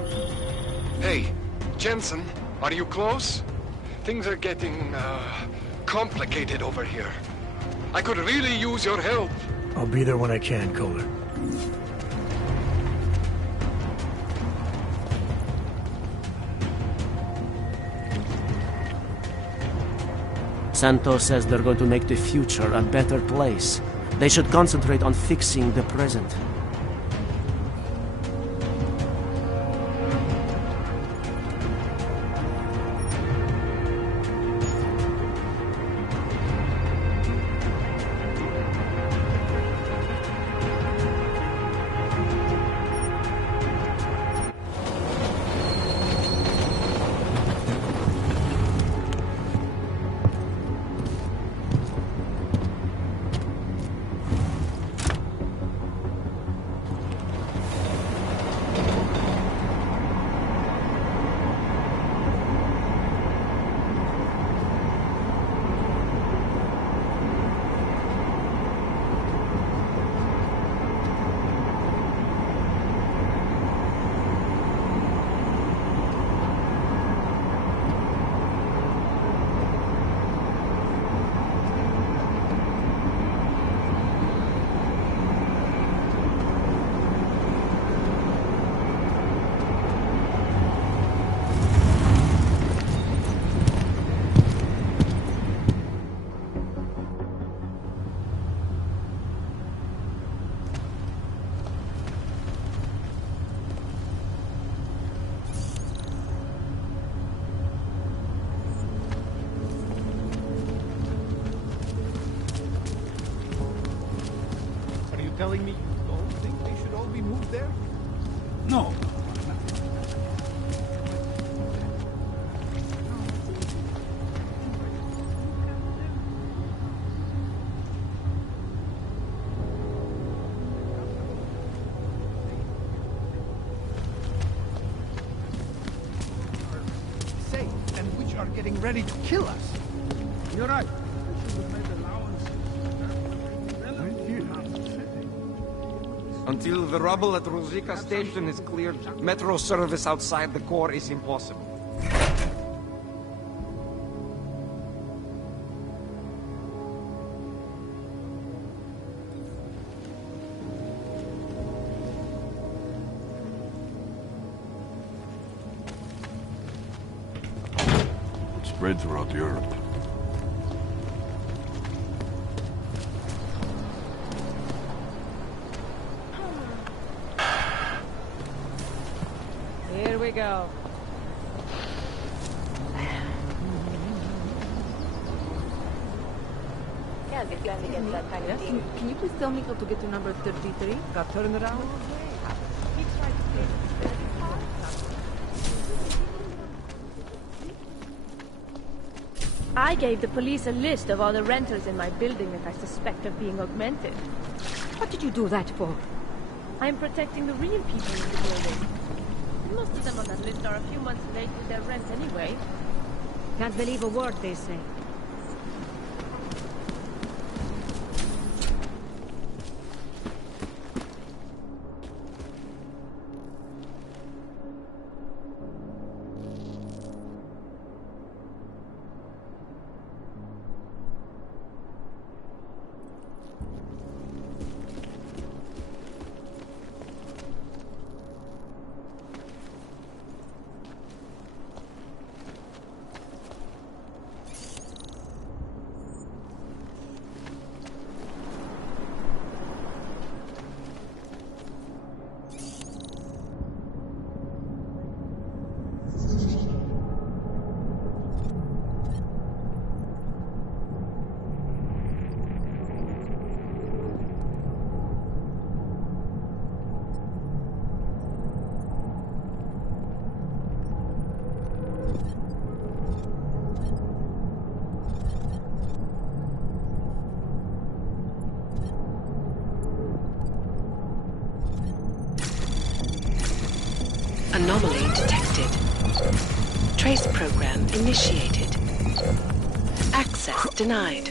Hey, Jensen, are you close? Things are getting, complicated over here. I could really use your help. I'll be there when I can, Kohler. Santos says they're going to make the future a better place. They should concentrate on fixing the present. Telling me you don't think they should all be moved there? No. Safe, and which are getting ready to kill us. You're right. We should have made allowance Until the rubble at Ruzika Station is cleared, metro service outside the core is impossible. Spread throughout Europe. Here we go. Yes, Can you please tell me how to get to number 33? Got turned around? I gave the police a list of all the renters in my building that I suspect of being augmented. What did you do that for? I am protecting the real people in the building. Most of them on that list are a few months late with their rent anyway. Can't believe a word they say. Anomaly detected. Trace program initiated. Access denied.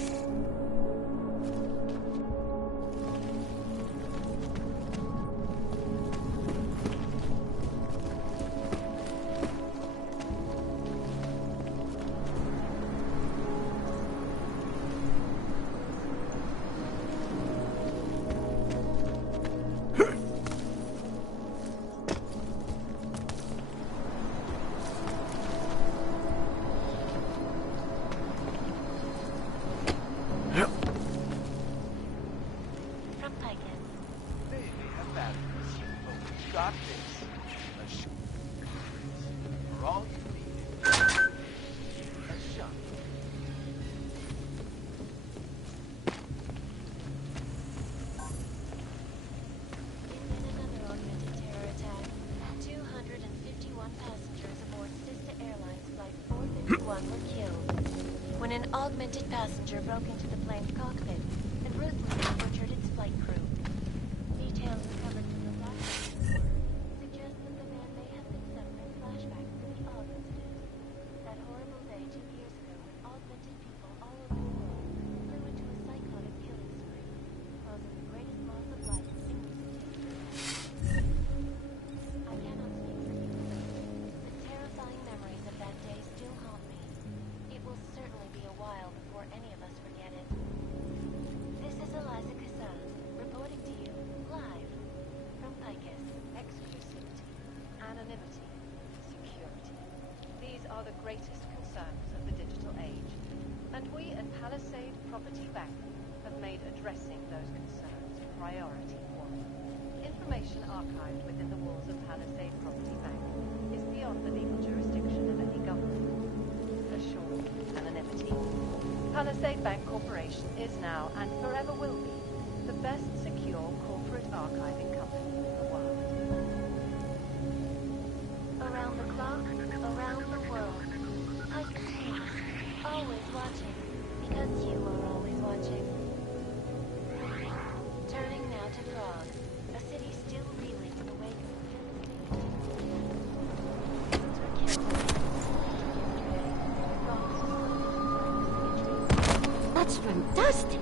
When an augmented passenger broke into the plane's cockpit and ruthlessly butchered its flight crew. Details recovered from the black suggest that the man may have been suffering flashbacks to the Og incident. That horrible day 2 years ago when augmented people all over the world flew into a psychotic killing spree, causing the greatest loss of life in recent history. I cannot speak for you, but terrifying memories of that day still haunt me. It will certainly be a while before any of us forget it. This is Eliza Kassan, reporting to you, live, from Picus. Exclusivity, anonymity, security. These are the greatest concerns of the digital age. And we at Palisade Property Bank have made addressing those concerns priority one. Information archived within the walls of Palisade Property Bank is beyond the legal jurisdiction of any government. Assured anonymity. Palisade Bank Corporation is now, and forever will be, the best secure corporate archiving company in the world. Around the clock, around the world. Picus News, always watching, because you are always watching. Turning now to Prague, a city still reeling in the wake of the That's fantastic!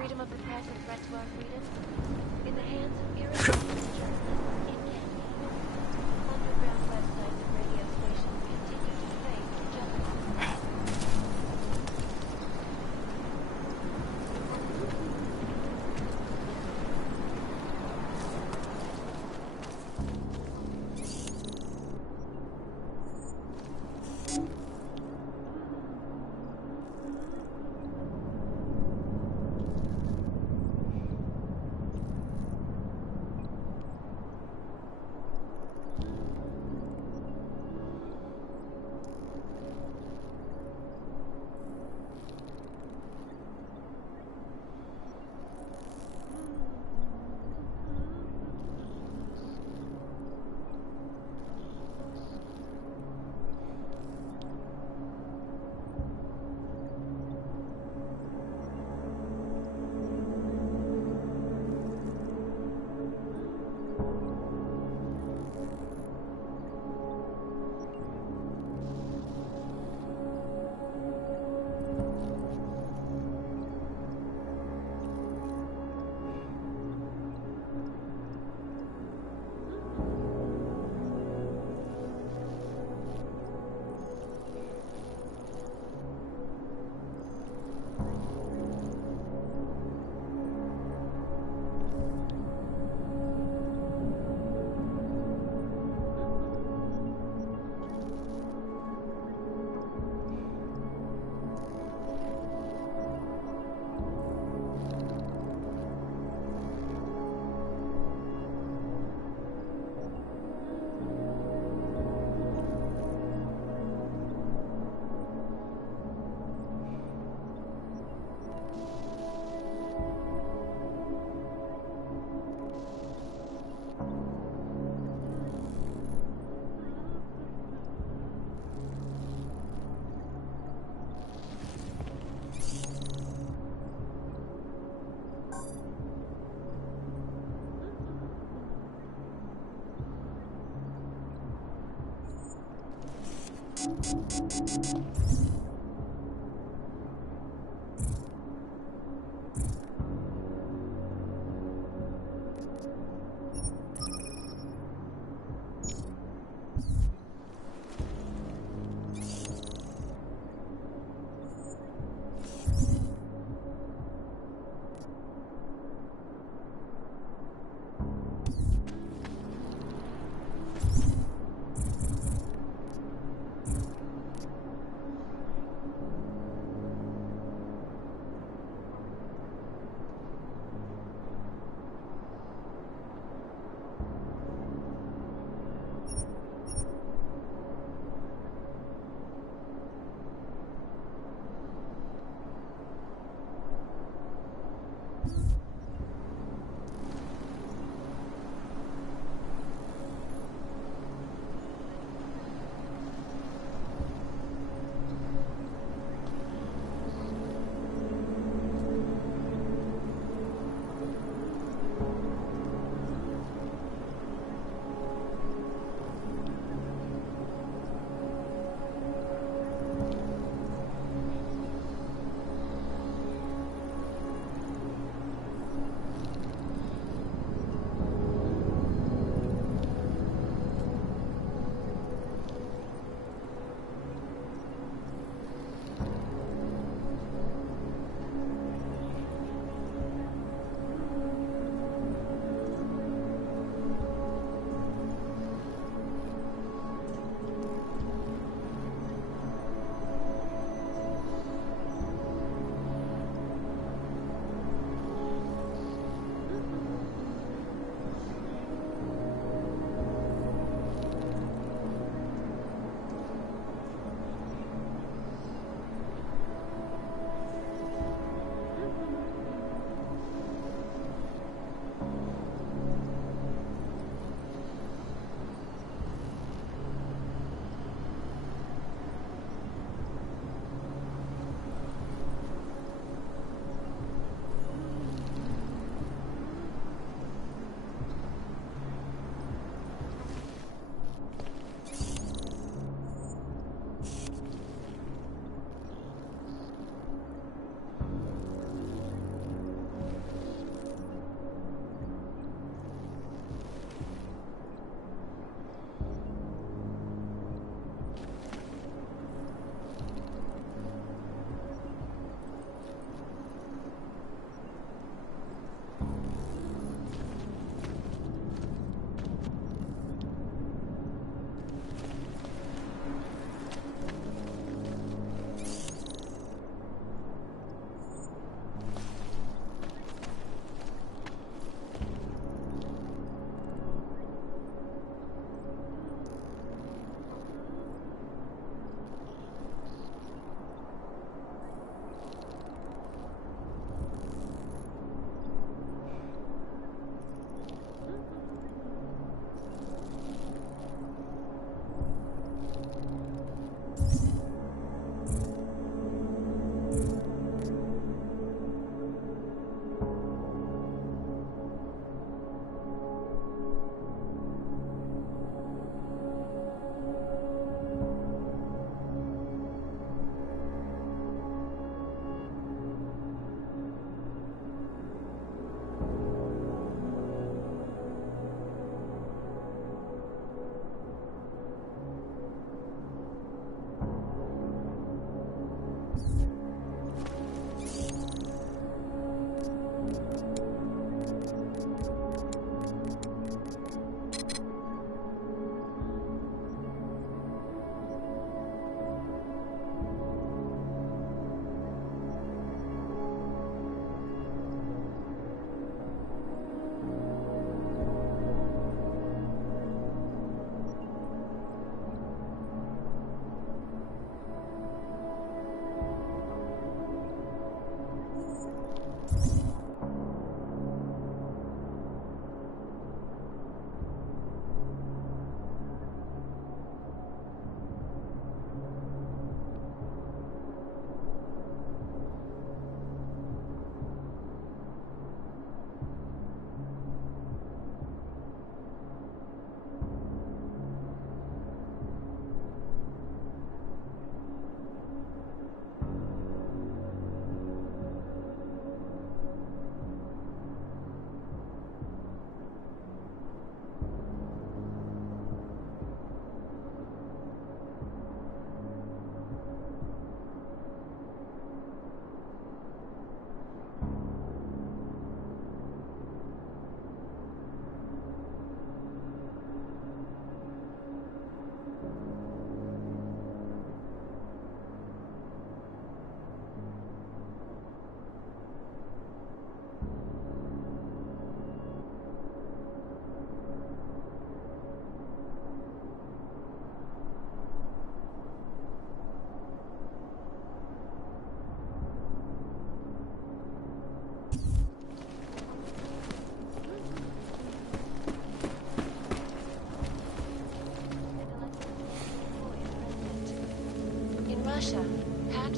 freedom of the press a threat to our freedom? In the hands of irresponsible journalists, it can be. Underground websites and radio stations continue to face jeopardy.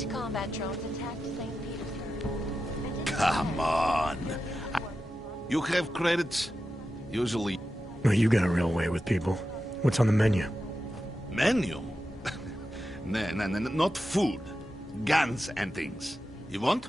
Light combat drones attacked St. Petersburg. Come on. You have credits? Usually... No, you got a real way with people. What's on the menu? Menu? No, not food. Guns and things. You want?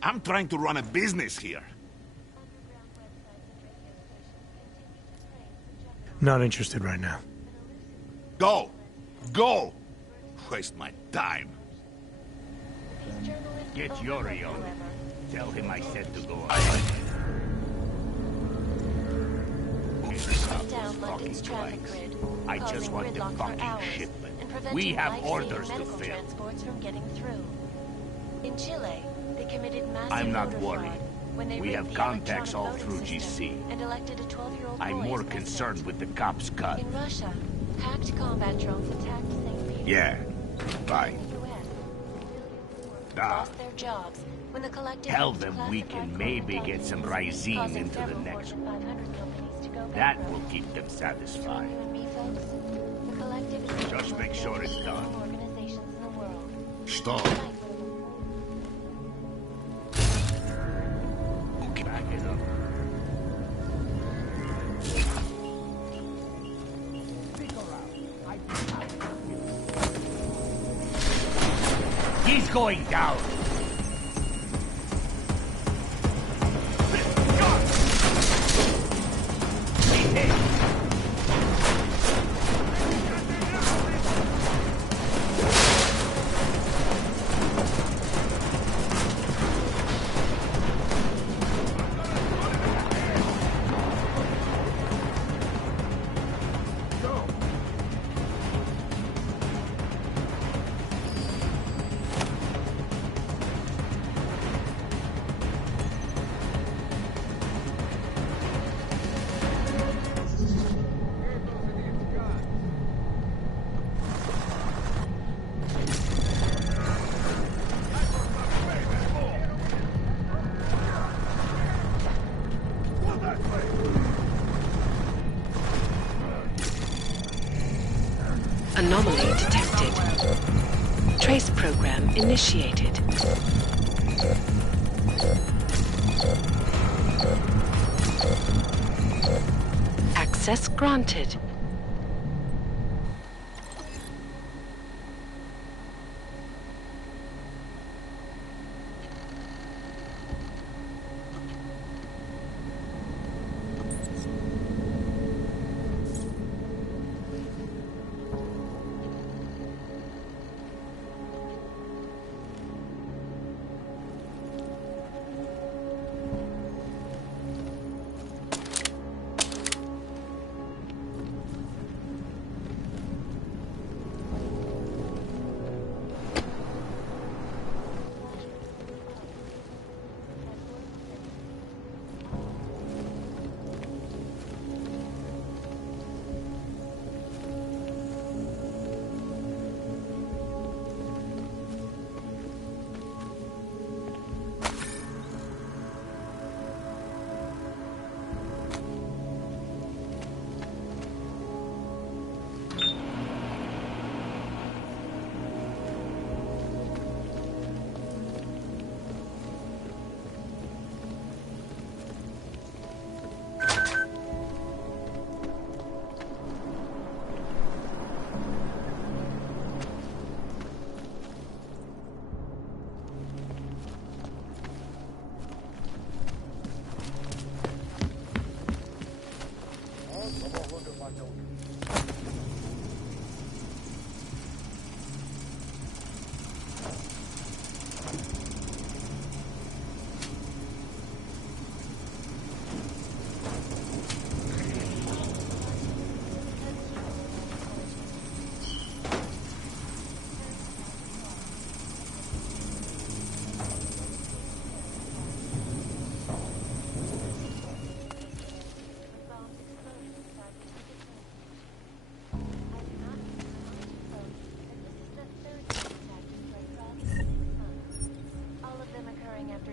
I'm trying to run a business here. Not interested right now. Go! Go! Waste my time. Get Yuri on it. Tell him I said to go yourself down this London's fucking traffic place. grid, I just causing want the gridlock for fucking hours shipment. and preventing We have life-saving orders to medical fill. transports from getting through. In Chile, they committed massive I'm not voter worried. fraud when they We rigged have the contacts all electronic through voting system GC. and elected a 12-year-old I'm boy more as president. concerned with the cops' cut. In Russia, hacked combat drones attacked St. Petersburg. Yeah, fine. In the US, Ah. lost their jobs when the collective Tell used them we can classified maybe corporate get some documents, Rysine causing into the several next Fortune 500 companies to go That bankrupt. will keep them satisfied. You and me, folks, the collective is one Just of the make sure it's most done. powerful organizations in the world. Stop. Back it up. He's going down. He's hit. Anomaly detected. Trace program initiated. Access granted.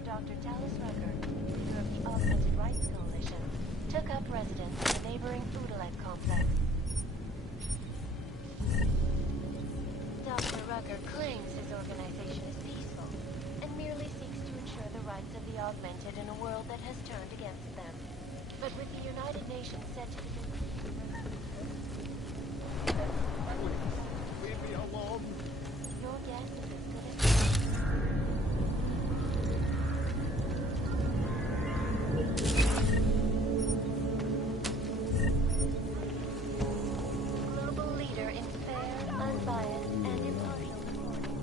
Dr. Talis Rucker, leader of the Augmented Rights Coalition, took up residence in the neighboring Udalet complex. Dr. Rucker claims his organization is peaceful and merely seeks to ensure the rights of the augmented in a world that has turned against them. But with the United Nations set to begin... Leave me alone. Your guess is as good as... Global leader in fair, unbiased, and impartial reporting.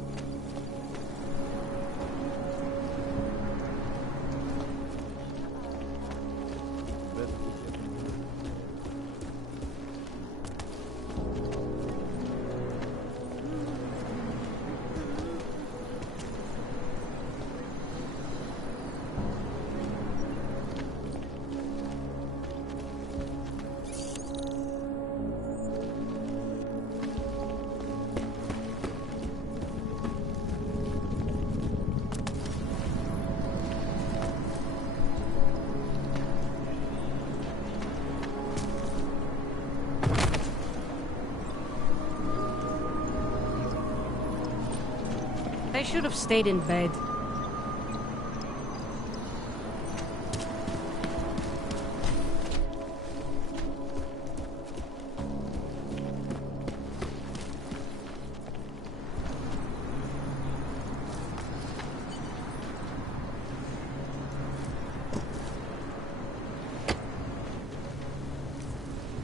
They should have stayed in bed.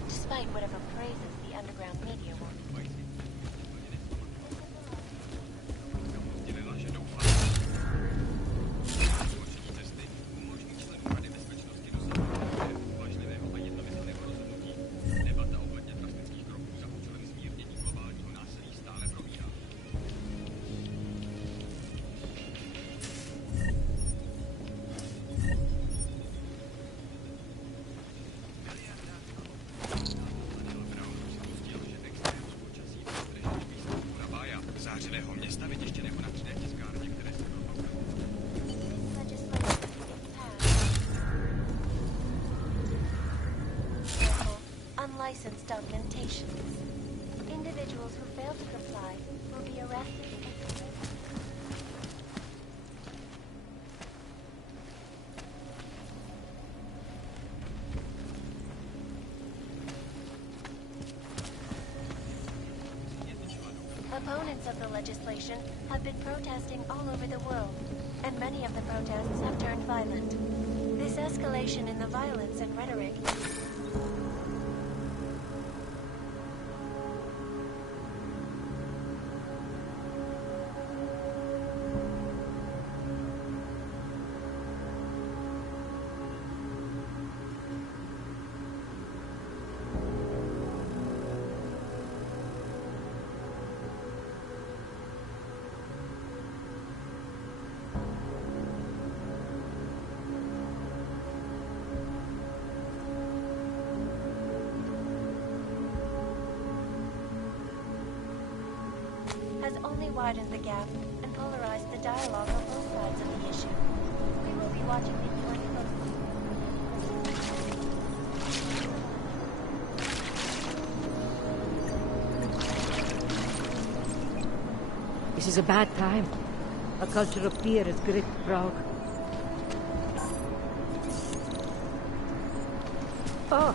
Despite whatever praises the underground media will unlicensed augmentations. Individuals who fail to comply will be arrested and convicted. Opponents of the legislation have been protesting all over the world, and many of the protests have turned violent. This escalation in the violence and rhetoric has only widened the gap and polarized the dialogue on both sides of the issue. We will be watching the UN closely. This is a bad time. A culture of fear has gripped Prague. Oh,